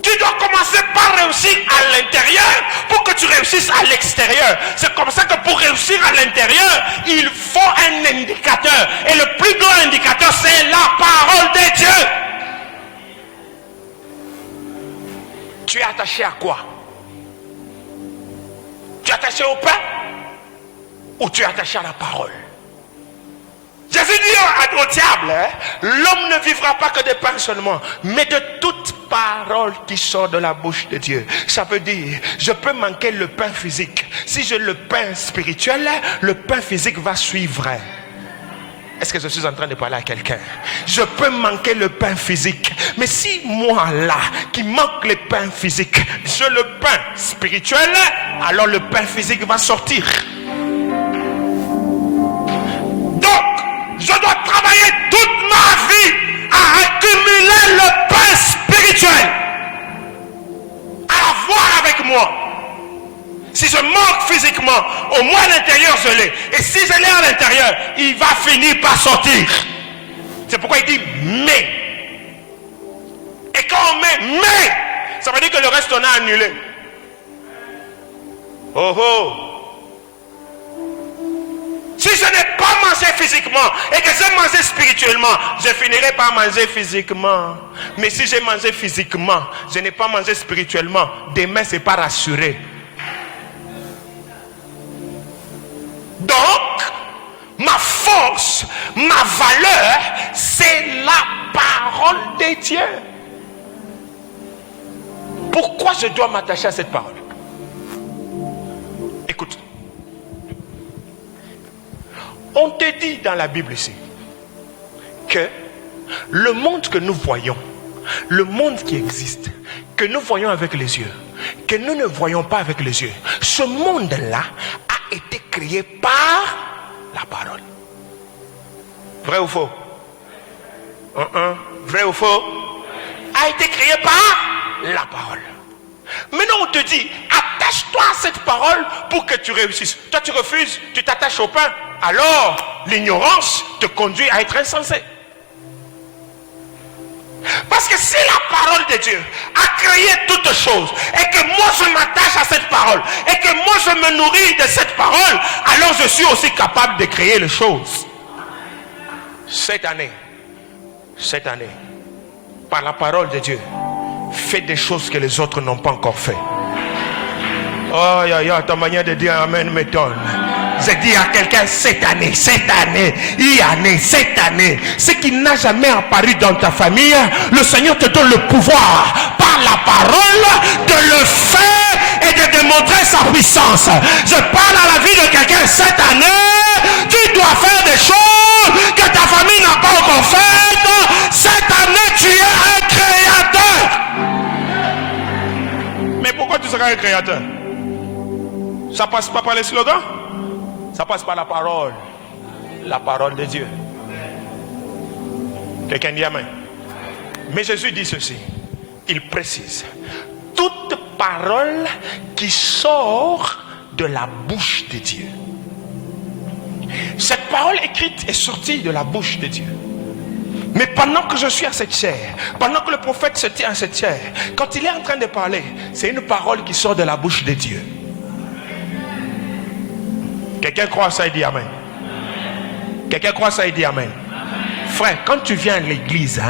Tu dois commencer par réussir à l'intérieur pour que tu réussisses à l'extérieur. C'est comme ça que pour réussir à l'intérieur, il faut un indicateur. Et le plus grand indicateur, c'est la parole de Dieu. Tu es attaché à quoi? Tu es attaché au pain ou tu es attaché à la parole? Jésus dit au diable, l'homme ne vivra pas que de pain seulement, mais de toute parole qui sort de la bouche de Dieu. Ça veut dire, je peux manquer le pain physique. Si j'ai le pain spirituel, le pain physique va suivre. Est-ce que je suis en train de parler à quelqu'un? Je peux manquer le pain physique. Mais si moi là, qui manque le pain physique, j'ai le pain spirituel, alors le pain physique va sortir. Donc, je dois travailler toute ma vie à accumuler le pain spirituel. À avoir avec moi. Si je manque physiquement, au moins à l'intérieur je l'ai. Et si je l'ai à l'intérieur, il va finir par sortir. C'est pourquoi il dit mais. Et quand on met mais, ça veut dire que le reste on a annulé. Oh oh. Si je n'ai pas mangé physiquement et que j'ai mangé spirituellement, je finirai par manger physiquement. Mais si j'ai mangé physiquement, je n'ai pas mangé spirituellement, demain c'est pas rassuré. Donc, ma force, ma valeur, c'est la parole de Dieu. Pourquoi je dois m'attacher à cette parole? Écoute. On te dit dans la Bible ici que le monde que nous voyons, le monde qui existe, que nous voyons avec les yeux, que nous ne voyons pas avec les yeux, ce monde-là a été créé par la parole. Vrai ou faux? Vrai ou faux? A été créé par la parole. Maintenant on te dit, attache-toi à cette parole pour que tu réussisses. Toi tu refuses, tu t'attaches au pain. Alors l'ignorance te conduit à être insensé. Parce que si la parole de Dieu a créé toutes choses et que moi je m'attache à cette parole et que moi je me nourris de cette parole, alors je suis aussi capable de créer les choses. Cette année, par la parole de Dieu, fais des choses que les autres n'ont pas encore fait. Oh, ta manière de dire amen m'étonne. J'ai dit à quelqu'un cette année, ce qui n'a jamais apparu dans ta famille, le Seigneur te donne le pouvoir par la parole de le faire et de démontrer sa puissance. Je parle à la vie de quelqu'un cette année, tu dois faire des choses que ta famille n'a pas encore faites. Cette année, tu es un créateur. Mais pourquoi tu seras un créateur? Ça passe pas par les slogans? Ça passe par la parole de Dieu. Quelqu'un dit amen. Mais Jésus dit ceci, il précise, toute parole qui sort de la bouche de Dieu. Cette parole écrite est sortie de la bouche de Dieu. Mais pendant que je suis à cette chair, pendant que le prophète se tient à cette chair, quand il est en train de parler, c'est une parole qui sort de la bouche de Dieu. Quelqu'un croit ça et dit amen. Quelqu'un croit ça et dit amen. Frère, quand tu viens à l'église,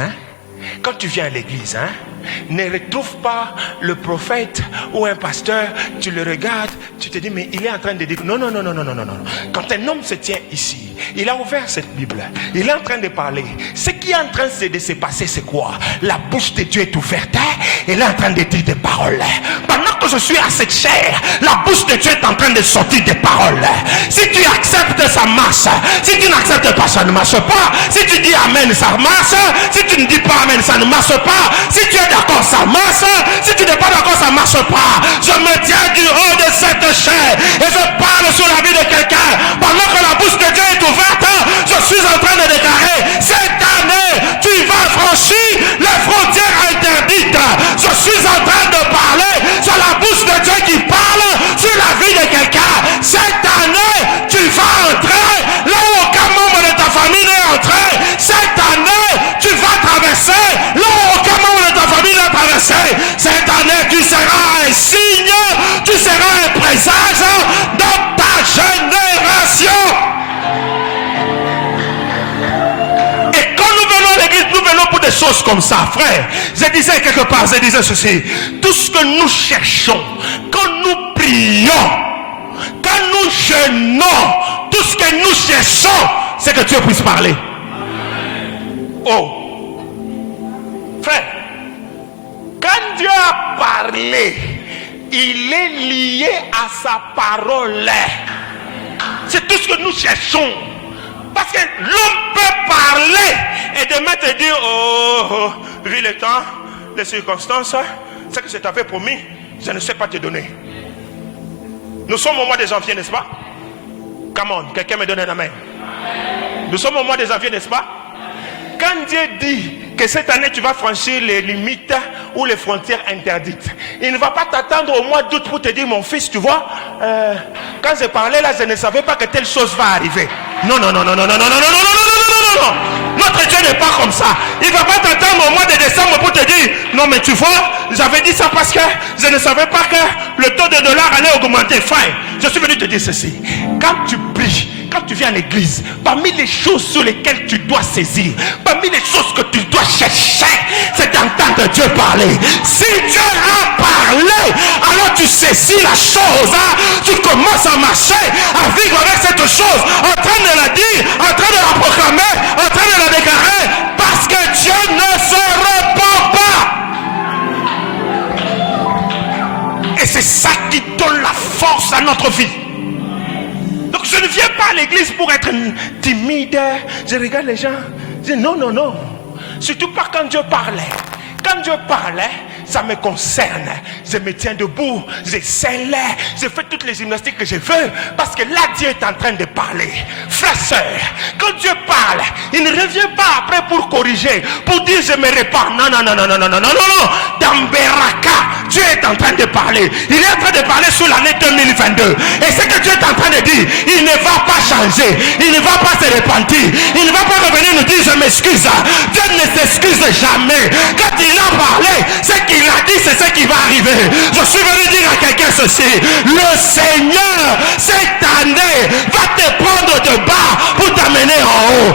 ne retrouve pas le prophète ou un pasteur, tu le regardes, tu te dis mais il est en train de dire non. Quand un homme se tient ici, il a ouvert cette Bible, il est en train de parler. Ce qui est en train de se passer, c'est quoi? La bouche de Dieu est ouverte, il est en train de dire des paroles. Pendant que je suis à cette chair, la bouche de Dieu est en train de sortir des paroles. Si tu acceptes, ça marche. Si tu n'acceptes pas, ça ne marche pas. Si tu dis amen, ça marche. Si tu ne dis pas amen, ça ne marche pas. Si tu es d'accord, ça marche. Si tu n'es pas d'accord, ça ne marche pas. Je me tiens du haut de cette chair et je parle sur la vie de quelqu'un. Pendant que la bouche de Dieu est ouverte, je suis en train de déclarer, cette année, tu vas franchir les frontières interdites. Je suis en train de parler sur la bouche de Dieu qui parle sur la vie de quelqu'un. Cette année, tu vas entrer là où aucun membre de ta famille n'est entré. Cette année, tu vas traverser là où aucun membre de ta famille n'a traversé. Cette année, tu seras un signe, tu seras un présage dans ta génération. Et quand nous venons à l'église, nous venons pour des choses comme ça, frère. Je disais quelque part, je disais ceci. Tout ce que nous cherchons, quand nous prions, quand nous jeûnons, tout ce que nous cherchons, c'est que Dieu puisse parler. Oh, frère, quand Dieu a parlé, il est lié à sa parole. C'est tout ce que nous cherchons. Parce que l'homme peut parler et demain te dire, oh, vu le temps, les circonstances, ce que je t'avais promis, je ne sais pas te donner. Nous sommes au mois de janvier, n'est-ce pas? Come on, quelqu'un me donne un amen. Nous sommes au mois de janvier, n'est-ce pas? Quand Dieu dit que cette année tu vas franchir les limites ou les frontières interdites, il ne va pas t'attendre au mois d'août pour te dire, mon fils, tu vois, quand je parlais là, je ne savais pas que telle chose va arriver. Non, non, non, non, non, non, non, non, non, non, non, non, non, non. Notre Dieu n'est pas comme ça. Il ne va pas t'attendre au mois de décembre pour te dire, non mais tu vois, j'avais dit ça parce que je ne savais pas que le taux de dollar allait augmenter. Fine. Je suis venu te dire ceci. Quand tu pries, quand tu viens à l'église, parmi les choses sur lesquelles tu dois saisir, parmi les choses que tu dois chercher, c'est d'entendre Dieu parler. Si Dieu a parlé, alors tu saisis la chose, hein? Tu commences à marcher, à vivre avec cette chose, en train de la dire, en train de la proclamer, en train de la déclarer, parce que Dieu ne se repent pas. Et c'est ça qui donne la force à notre vie. Donc je ne viens pas à l'église pour être timide. Je regarde les gens. Je dis non, non, non. Surtout pas quand Dieu parlait. Quand Dieu parlait, ça me concerne. Je me tiens debout, je scelle, je fais toutes les gymnastiques que je veux. Parce que là, Dieu est en train de parler. Frère, sœur, quand Dieu parle, il ne revient pas après pour corriger, pour dire je me répare. Non, non, non, non, non, non, non, non, non. Dans Beraka, Dieu est en train de parler. Il est en train de parler sur l'année 2022. Et ce que Dieu est en train de dire, il ne va pas changer. Il ne va pas se repentir. Il ne va pas revenir nous dire je m'excuse. Dieu ne s'excuse jamais. Quand il a parlé, ce qu'il a dit, c'est ce qui va arriver. Je suis venu dire à quelqu'un ceci. Le Seigneur, cette année, va te prendre de bas pour t'amener en haut.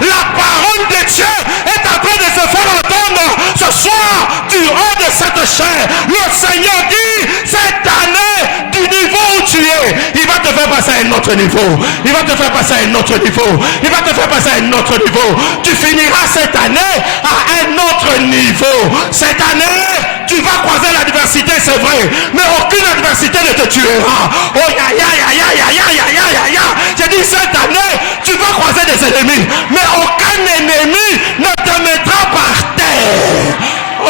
La parole de Dieu est en train de se faire entendre ce soir du haut de cette chair. Le Seigneur dit, cette année, du niveau où tu es, il va te faire passer à un autre niveau. Il va te faire passer à un autre niveau. Il va te faire passer à un autre niveau. Tu finiras cette année à un autre niveau. Cette année, tu vas croiser l'adversité, c'est vrai. Mais aucune adversité ne te tuera. Oh, ya, ya, ya, ya, ya, ya, ya, ya, ya. J'ai dit cette année, tu vas croiser des ennemis. Mais aucun ennemi ne te mettra par terre. Oh,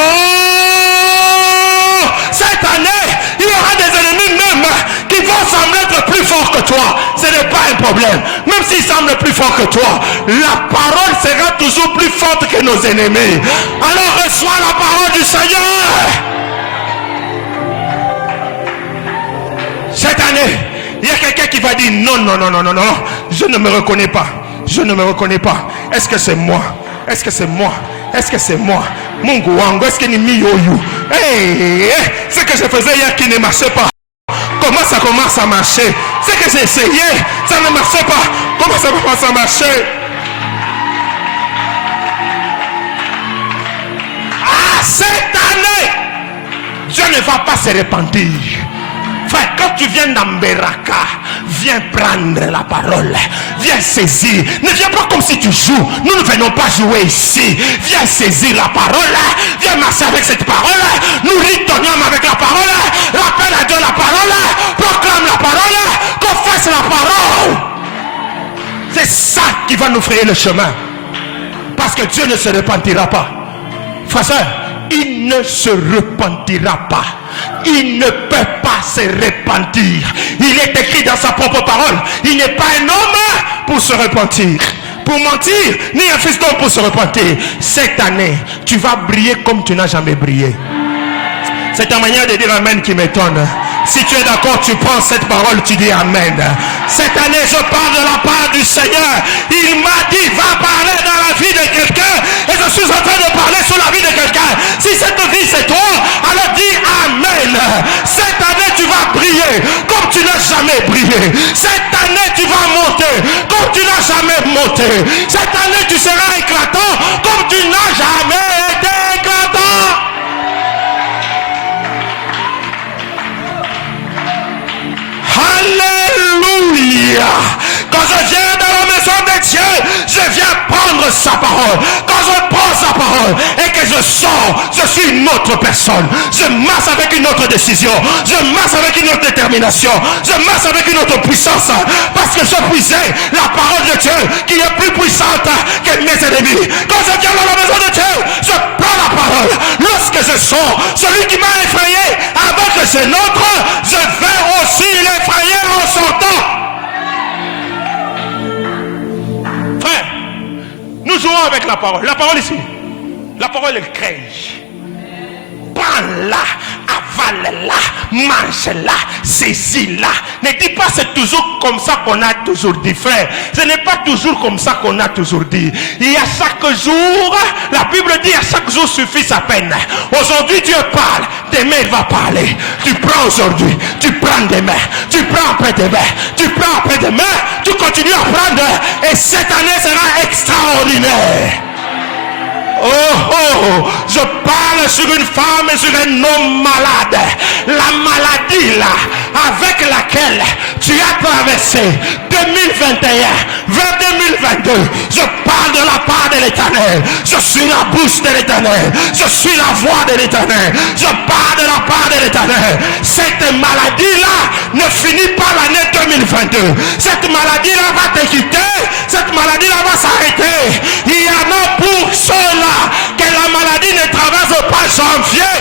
cette année, il y aura des ennemis même qui vont sembler être plus forts que toi. Ce n'est pas un problème. Même s'ils semblent plus forts que toi, la parole sera toujours plus forte que nos ennemis. Alors reçois la parole du Seigneur. Cette année, il y a quelqu'un qui va dire non, non, non, non, non, non, je ne me reconnais pas. Je ne me reconnais pas. Est-ce que c'est moi? Est-ce que c'est moi? Est-ce que c'est moi? Mungu wangu, est-ce que ni mi yoyu? Hey, ce que je faisais hier qui ne marchait pas. Comment ça commence à marcher? Ce que j'ai essayé, ça ne marchait pas. Comment ça commence à marcher? Ah, cette année, Dieu ne va pas se repentir. Frère, quand tu viens d'Amberaka, viens prendre la parole. Viens saisir. Ne viens pas comme si tu joues. Nous ne venons pas jouer ici. Viens saisir la parole. Viens marcher avec cette parole. Nous ritonnons avec la parole. Rappelle à Dieu la parole. Proclame la parole. Confesse la parole. C'est ça qui va nous frayer le chemin. Parce que Dieu ne se repentira pas. Frère, il ne se repentira pas. Il ne peut pas se repentir. Il est écrit dans sa propre parole. Il n'est pas un homme pour se repentir, pour mentir, ni un fils d'homme pour se repentir. Cette année, tu vas briller comme tu n'as jamais brillé. C'est ta manière de dire amen qui m'étonne. Si tu es d'accord, tu prends cette parole, tu dis amen. Cette année, je parle de la part du Seigneur. Il m'a dit, va parler dans la vie de quelqu'un. Et je suis en train de parler sur la vie de quelqu'un. Si cette vie c'est toi, alors dis amen. Cette année, tu vas briller comme tu n'as jamais brillé. Cette année, tu vas monter comme tu n'as jamais monté. Cette année, tu seras éclatant comme tu n'as jamais été éclatant. Alléluia. Quand je viens dans la maison de Dieu, je viens prendre sa parole. Quand je prends sa parole et que je sors, je suis une autre personne. Je marche avec une autre décision. Je marche avec une autre détermination. Je marche avec une autre puissance. Parce que je puisais la parole de Dieu qui est plus puissante que mes ennemis. Quand je viens dans la maison de Dieu, je prends la parole. Lorsque je sors, celui qui m'a effrayé avant que je n'entre, je vais aussi l'effrayer en sortant. Frère, nous jouons avec la parole. La parole ici. La parole elle crée. Prends-la, avale-la, mange-la, saisis-la. Ne dis pas c'est toujours comme ça qu'on a toujours dit, frère. Ce n'est pas toujours comme ça qu'on a toujours dit. Et à chaque jour, la Bible dit à chaque jour suffit sa peine. Aujourd'hui Dieu parle, demain il va parler. Tu prends aujourd'hui, tu prends demain, tu prends après-demain, tu prends après-demain, tu continues à prendre et cette année sera extraordinaire. Oh, je parle sur une femme et sur un homme malade. La maladie là, avec laquelle tu as traversé 2021 vers 2022. Je parle de la part de l'Éternel. Je suis la bouche de l'Éternel. Je suis la voix de l'Éternel. Je parle de la part de l'Éternel. Cette maladie là ne finit pas l'année 2022. Cette maladie là va te quitter. Cette maladie là va s'arrêter. Il y en a pour ceux-là que la maladie ne traverse pas janvier.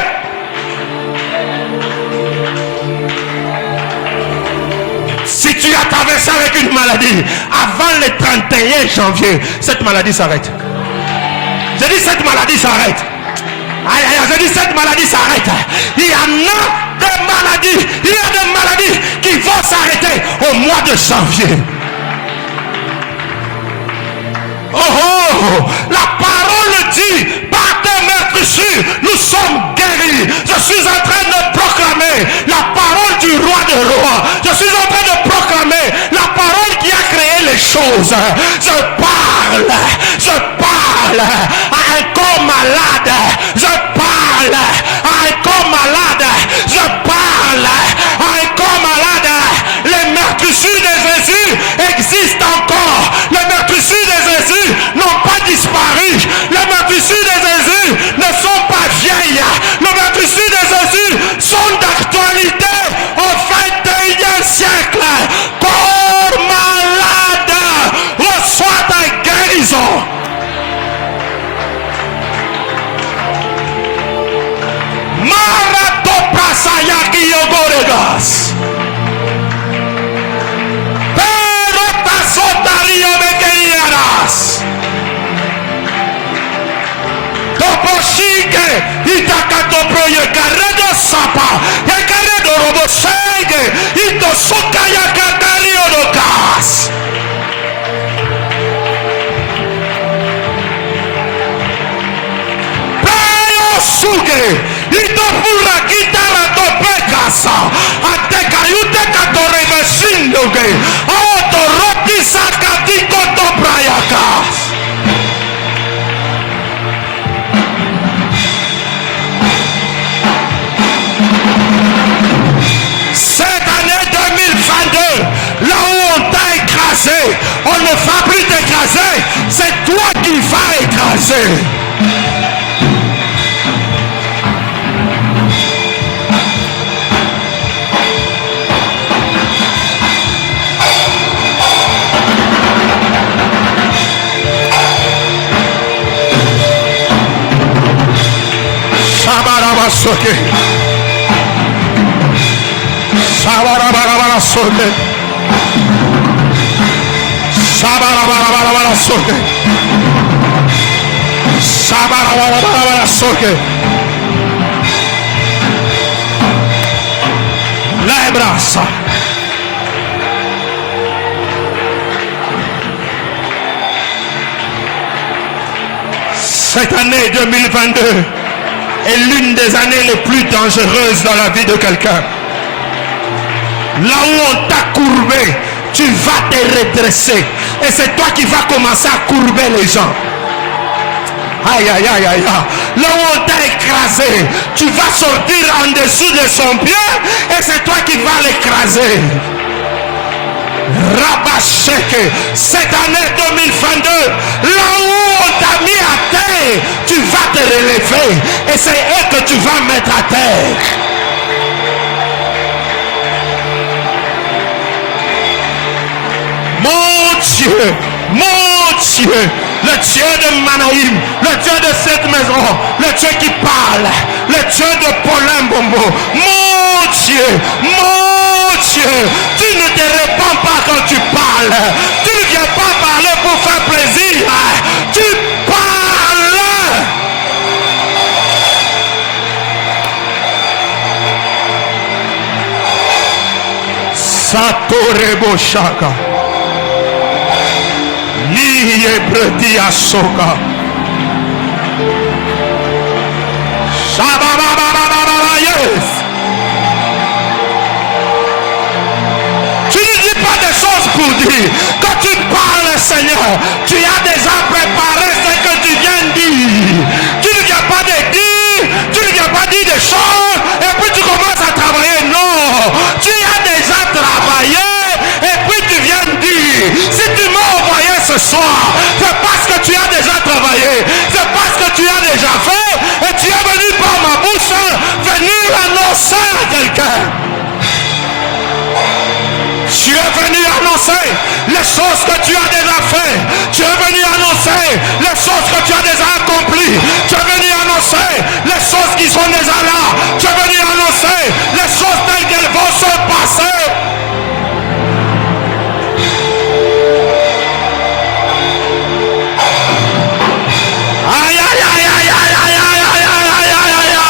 Si tu as traversé avec une maladie avant le 31 janvier, cette maladie s'arrête. Je dis cette maladie s'arrête. Je dis cette maladie s'arrête. Il y en a des maladies, il y a des maladies qui vont s'arrêter au mois de janvier. Oh, la parole dit, par tes meurtrissures, nous sommes guéris. Je suis en train de proclamer la parole du roi des rois. Je suis en train de proclamer la parole qui a créé les choses. Je parle à un corps malade. Je parle à un corps malade. Je parle à un corps malade. Les meurtrissures de Jésus existent encore. Les meurtrissures de Jésus n'ont pas disparu. Les meurtrissures de Jésus ne sont pas vieilles. Les meurtrissures de Jésus sont d'actualité au 21e siècle. Corps malade, reçois ta guérison. Maratopasayaki yogoregas. Perotasotario mekerianas. Toposhike itakatoproye karedo sapa. Yakaredo robosege itosokaya kakariodokas. Suge itopura kitara topekasa atekayute katoreveshindoge autoroti sakatiko toprayakas. Cette année 2022, là où on t'a écrasé, on ne va plus t'écraser, c'est toi qui vas écraser. Soke. Shabarabara soke. Shabarabara soke. Shabarabara soke. La brasa. Cette année 2022 est l'une des années les plus dangereuses dans la vie de quelqu'un. Là où on t'a courbé, tu vas te redresser. Et c'est toi qui vas commencer à courber les gens. Aïe, aïe, aïe, aïe. Là où on t'a écrasé, tu vas sortir en dessous de son pied et c'est toi qui vas l'écraser. Rabash. sais que cette année 2022, là où on t'a mis à terre, tu vas te relever et c'est eux que tu vas mettre à terre. Mon Dieu, le Dieu de Manaïm, le Dieu de cette maison, le Dieu qui parle, le Dieu de Paulin Bombo, mon Dieu, tu ne te répands pas quand tu parles, tu ne viens pas parler pour faire plaisir, tu parles. Satorebo Shaka. Liye bredi asoka. Shababababababa, yes. Tu ne dis pas des choses pour dire. Quand tu parles, Seigneur, tu as déjà préparé ce que tu viens de dire. Tu ne viens pas de dire, tu ne viens pas dire des choses et puis tu commences à travailler. Non, tu as déjà travaillé et puis tu viens de dire. Si tu m'as envoyé ce soir, c'est parce que tu as déjà travaillé, c'est parce que tu as déjà fait et tu es venu par ma bouche venir annoncer à quelqu'un. Tu es venu annoncer les choses que tu as déjà fait. Tu es venu annoncer les choses que tu as déjà accomplies. Tu es venu annoncer les choses qui sont déjà là. Tu es venu annoncer les choses telles qu'elles vont se passer. Aïe, aïe, aïe, aïe, aïe, aïe, aïe, aïe, aïe, aïe, aïe, aïe.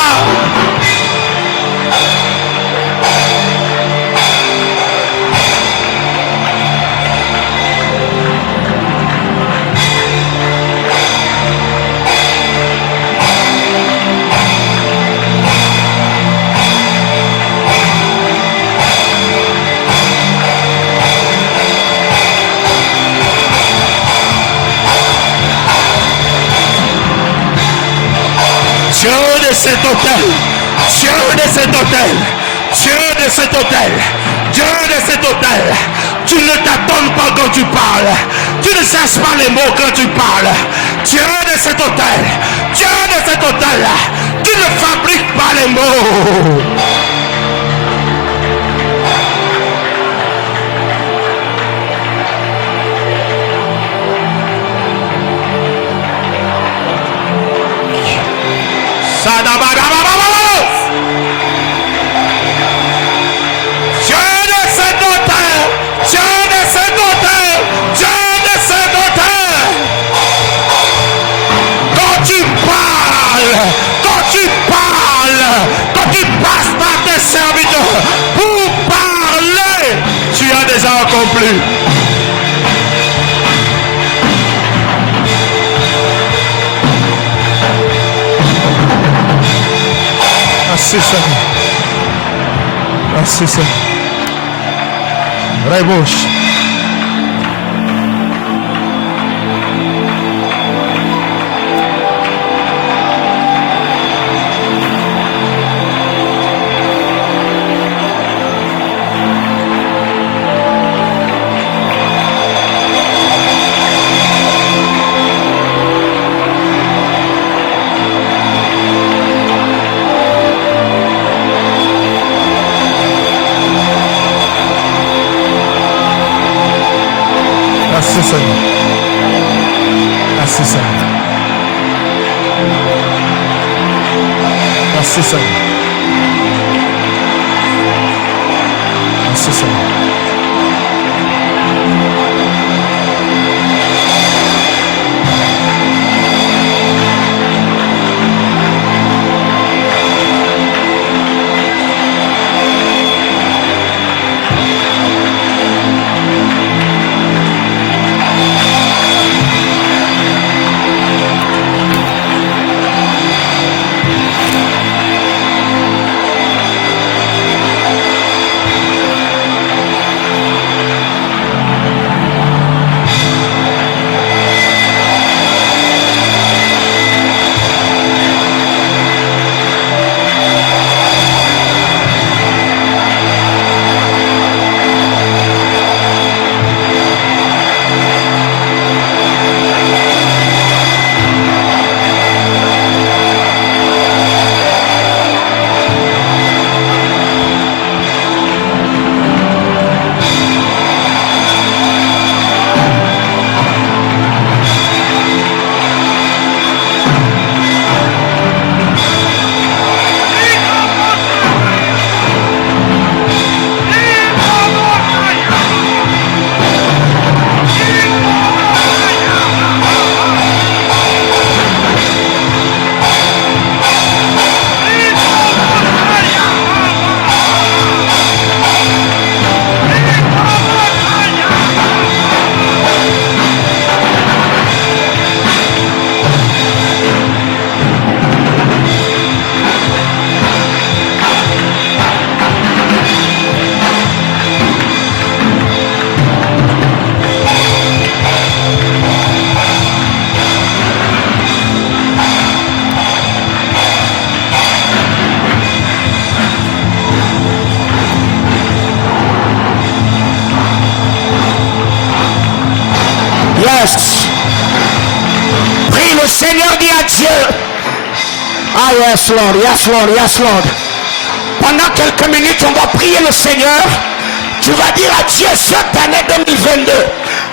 Dieu de cet hôtel, Dieu de cet hôtel, Dieu de cet hôtel, Dieu de cet hôtel, tu ne t'attends pas quand tu parles, tu ne cherches pas les mots quand tu parles. Dieu de cet hôtel, Dieu de cet hôtel, tu ne fabriques pas les mots. Dieu de cet hôtel, Dieu de cet hôtel, Dieu de cet hôtel. Quand tu parles, quand tu passes par tes serviteurs pour parler, tu as déjà accompli. Merci Seigneur. Merci Seigneur. Rebouche. Merci Seigneur. Merci Seigneur. Merci Seigneur. Merci Seigneur. Prie le Seigneur, dis à Dieu. Ah yes Lord, yes Lord, yes Lord. Pendant quelques minutes, on va prier le Seigneur. Tu vas dire à Dieu, cette année 2022,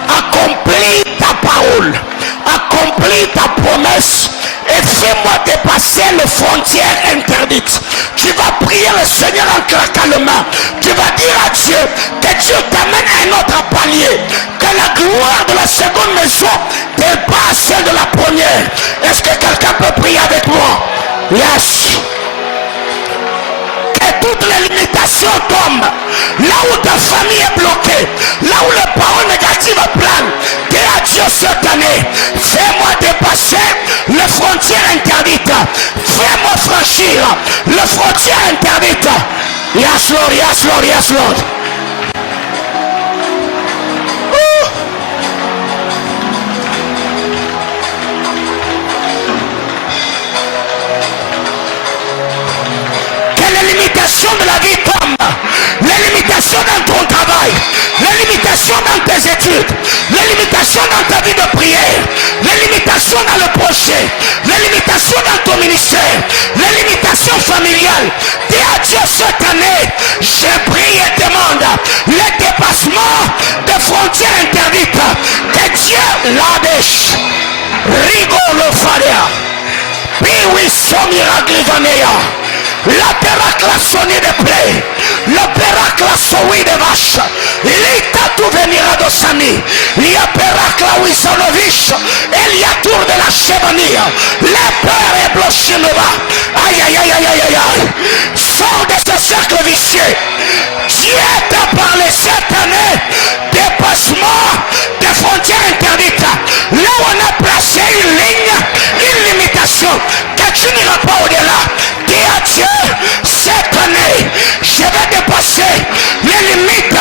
accomplis ta parole, accomplis ta promesse et fais-moi dépasser les frontières interdites. Tu vas prier le Seigneur en claquant les mains. Tu vas dire à Dieu que Dieu t'amène à un autre palier, que la gloire de la seconde maison dépasse celle de la première. Est-ce que quelqu'un peut prier avec moi? Yes. Toutes les limitations tombent. Là où ta famille est bloquée, là où les paroles négatives planent, dis à Dieu cette année, fais-moi dépasser les frontières interdites. Fais-moi franchir les frontières interdites. Yes Lord, yes Lord, yes Lord. De la vie tombe, les limitations dans ton travail, les limitations dans tes études, les limitations dans ta vie de prière, les limitations dans le projet, les limitations dans ton ministère, les limitations familiales. Dis à Dieu cette année, je prie et demande le dépassement des frontières interdites. Que Dieu l'adèche, rigolo faria, piwi somira glivanea. La peracle a sonné de plaies, le peracle a sauvé de vaches, l'État tout venira de Sani, il y a peracle a Wisanovish, il y a tour de la chevanie, le père est bloqué le bas. Aïe aïe aïe aïe aïe aïe, sors de ce cercle vicieux. Dieu t'a parlé cette année, dépassement des frontières interdites. Là où on a placé une ligne, une limitation, que tu n'iras pas au-delà. Dis à Dieu, cette année, je vais dépasser les limites,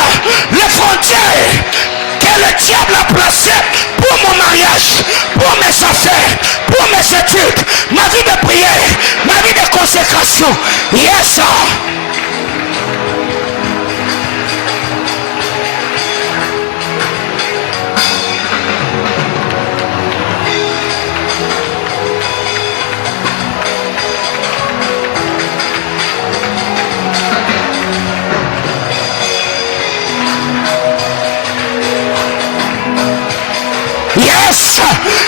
les frontières que le diable a placées pour mon mariage, pour mes affaires, pour mes études, ma vie de prière, ma vie de consécration. Yes, sir. Yes,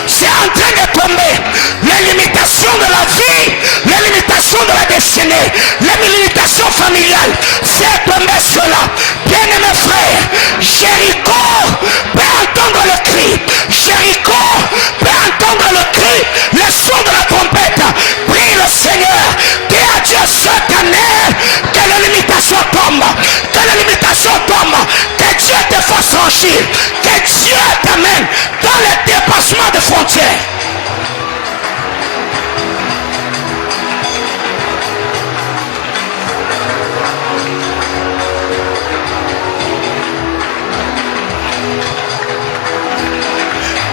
c'est en train de tomber. Les limitations de la vie, les limitations de la destinée, les limitations familiales. C'est tomber cela. Bien-aimés frères, Jéricho peut entendre le cri. Jéricho peut entendre le cri, le son de la trompette. Prie le Seigneur. Dis à Dieu cette année que les limitations tombent. Que les limitations tombent. Que Dieu te fasse franchir. Que Dieu t'amène dans le dépassement des frontières.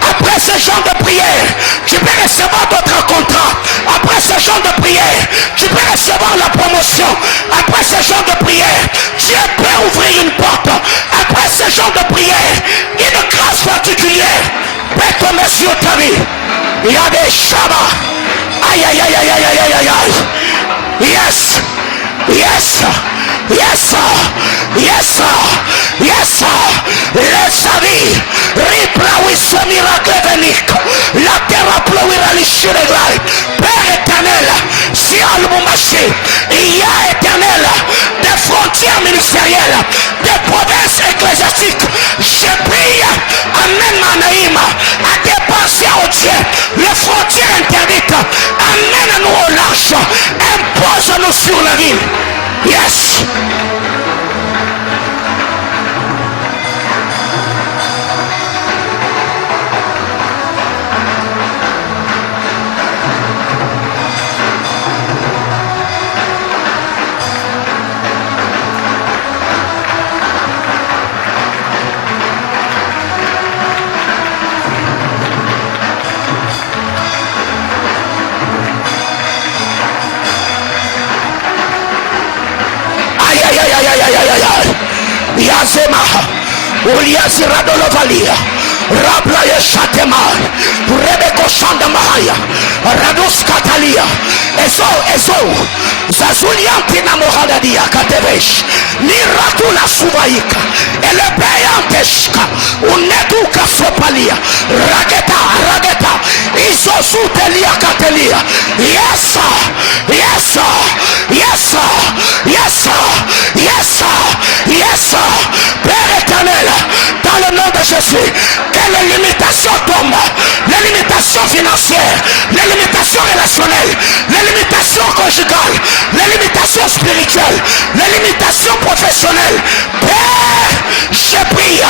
Après ce genre de prière, tu peux recevoir d'autres contrats. Après ce genre de prière, tu peux recevoir la promotion. Après ce genre de prière, Dieu peut ouvrir une porte. Après ce genre de prière, une grâce particulière peut tomber sur ta vie. Il y a des shabbats. Aïe aïe aïe aïe aïe aïe aïe aïe. Yes. Yes. Yes. Yes. Yes. Les avis. Riplawi ce miracle vénique. La terre a pleuré à l'issue de gloire. Père éternel, si à l'Oumaché, il y a éternel des frontières ministérielles, des provinces ecclésiastiques. Je prie, amène Manaïm à dépasser au Dieu les frontières interdites. Amène-nous au large. Impose-nous sur la ville. Yes. Yazema, Uliasirado Lovalia, Rablaye Shatemai, Rebeko Shandamahaya, Radus Katalia, Ezo, Zazuliantina Mohadadia Katevesh, Miratula Suvaika, Elebeyanteshka, Uneduka Sopalia, Rageta, Izosutelia Katelia. Yes, sir, yes, sir, yes, sir, yes, sir, yes, sir, yes, sir. Père éternel, dans le nom de Jésus, que les limitations tombent, les limitations financières, les limitations relationnelles, les limitations conjugales, les limitations spirituelles, les limitations professionnelles. Père, je prie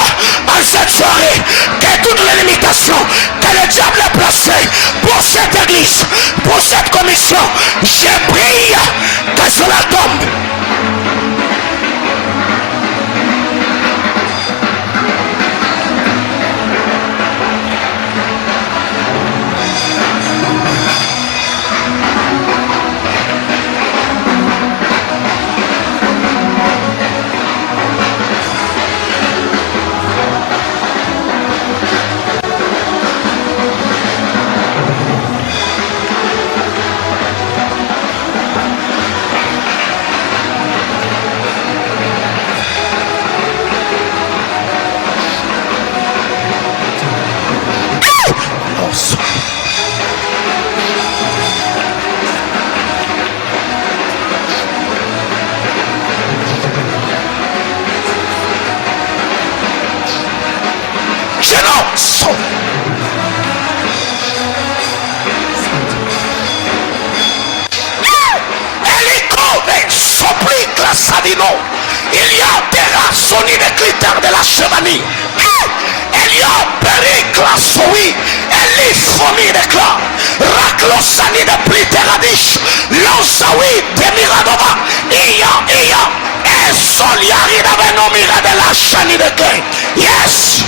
en cette soirée que toutes les limitations que le diable a placées pour cette église, pour cette commission, je prie que cela tombe. Il y a terra soni des critères de la chevanie. Il y a pericla soui. Elle est fourmi de clan. Raklosani de pliteradish. Lansawi de miradova. Iya. Et soliari d'avenomira de la chani de gain. Yes.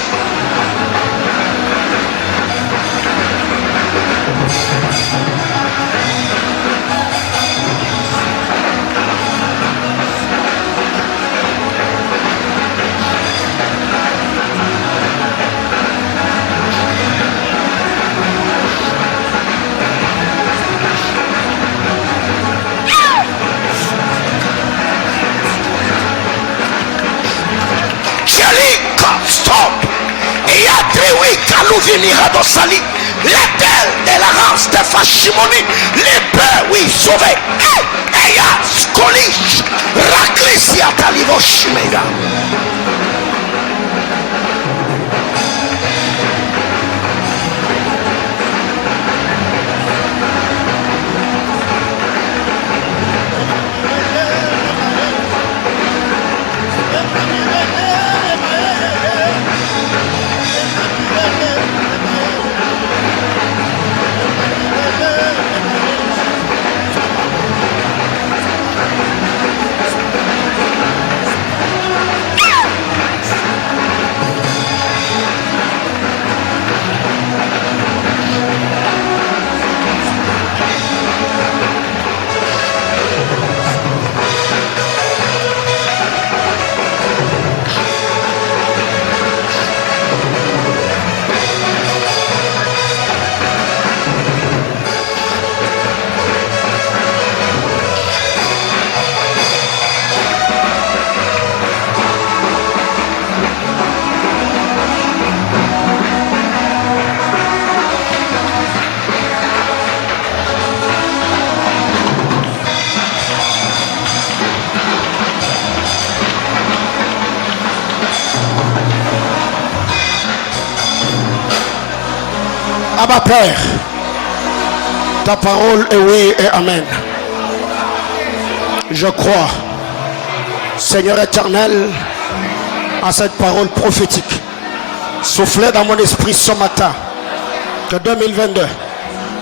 Sali, l'étel de la race de Fashimoni, les peurs, oui, sauvés. Eya, Skolish, Raklesia Talivoshmega. Abba Père, ta parole est oui et amen. Je crois, Seigneur éternel, à cette parole prophétique soufflée dans mon esprit ce matin, que 2022,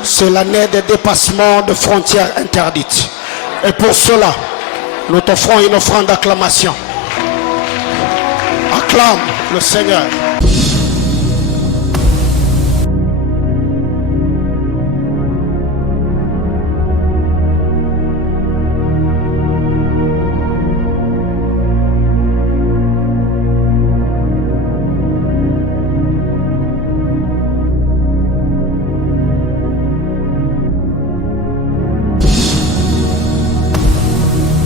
c'est l'année des dépassements de frontières interdites. Et pour cela, nous t'offrons une offrande d'acclamation. Acclame le Seigneur.